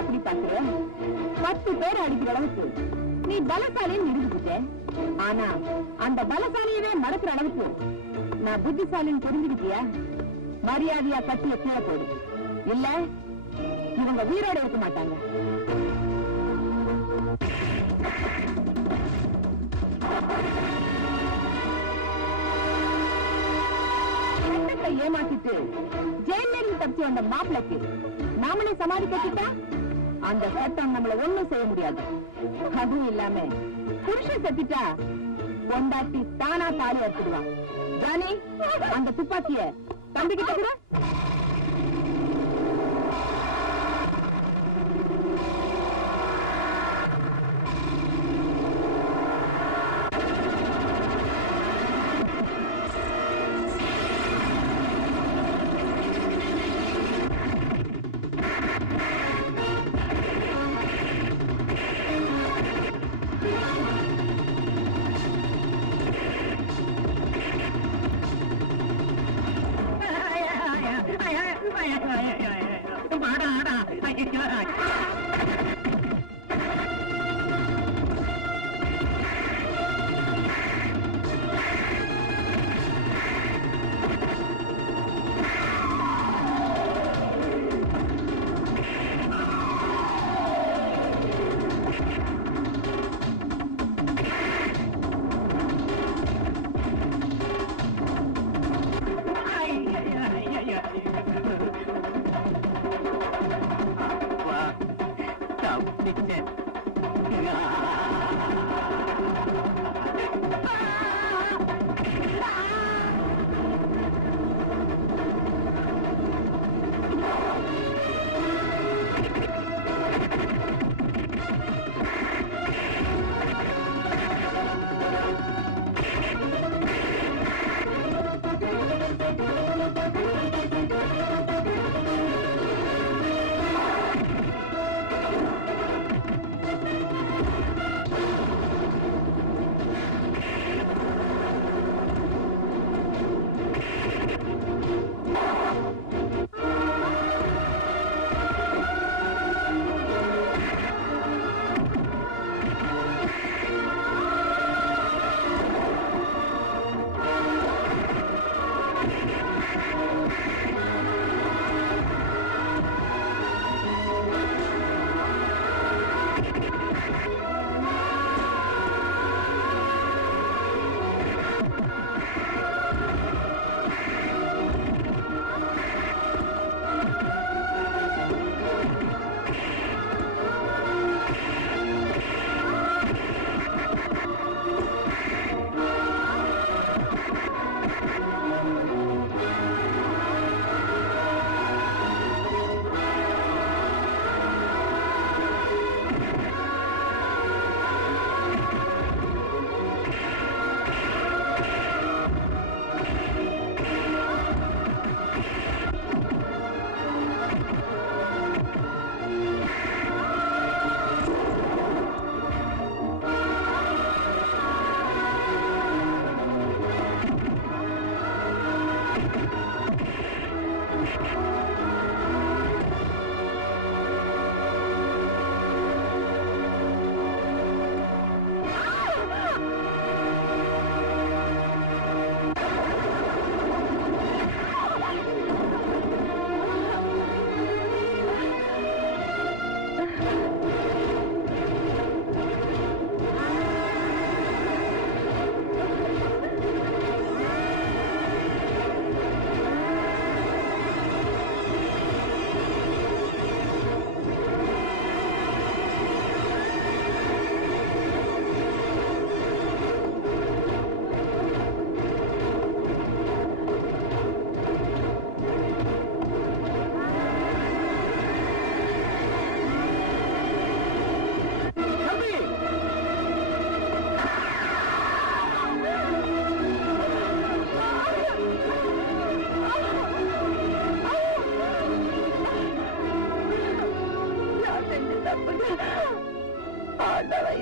அப்படி பாக்குற 10 பேர் அடிக்கிற அளவுக்கு நீ பலசாலின்னு நிரூபிச்சுட்ட. ஆனா அந்த பலசாலியவே மறக்கிற அளவுக்கு நான் புத்திசாலின்னு தெரிஞ்சுக்கிட்டியா? மரியாதையா கட்டிய கீழே போடு, இல்ல இவங்க உயிரோட இருக்க மாட்டாங்க. ஏமாத்திட்டு ஜெயில இருந்து தப்பிச்சு வந்த மாப்பிளைக்கு நாமளே சமாதி கட்டிட்டா அந்த சட்டம் நம்மள ஒண்ணும் செய்ய முடியாது. அதுவும் இல்லாம புருஷன் செத்துட்டா பொண்டாட்டி தானா தாலி அறுத்துடுவான். ஜானி, அந்த துப்பாக்கிய தம்பி கிட்ட கூட.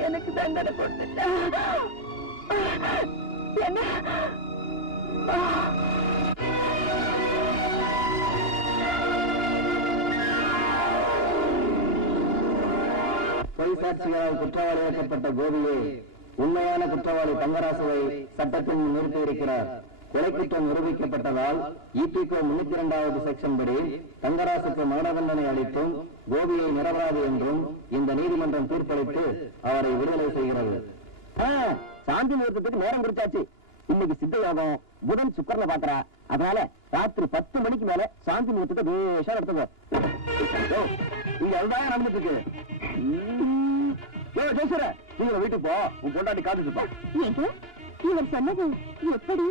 எனக்கு தண்டனை கொடுத்துட்டேன். என்ன பொய் சாட்சிகளால் குற்றவாளியாக்கப்பட்ட கோபியை உண்மையான குற்றவாளி தங்கராசுவை சட்டத்தில் நிறுத்தி இருக்கிறார். கொலை குற்றம் நிரூபிக்கப்பட்டதால் இபிகோ 302வது செக்ஷன் படி தங்கராசுக்கு மரண தண்டனை அளித்தும் கோபியை நிரபராதி என்றும் இந்த நீதிமன்றம் தீர்ப்பளித்து அவரை விடுதலை செய்கிறது. சாந்தி முகூர்த்தத்துக்கு நேரம் குறிச்சாச்சு. இன்னைக்கு சித்த யோகம், புதன் சுக்கரனை பாக்குறா. அதனால ராத்திரி 10 மணிக்கு மேல சாந்தி முகூர்த்தத்தை வேஷம் எடுத்துக்கோ. இங்க அதுதான் நடந்துட்டு இருக்கு. நீங்க வீட்டுக்கு போ, உன் பொண்டாட்டி காத்துட்டு இருப்பான். இவர் சொன்னது எப்படி?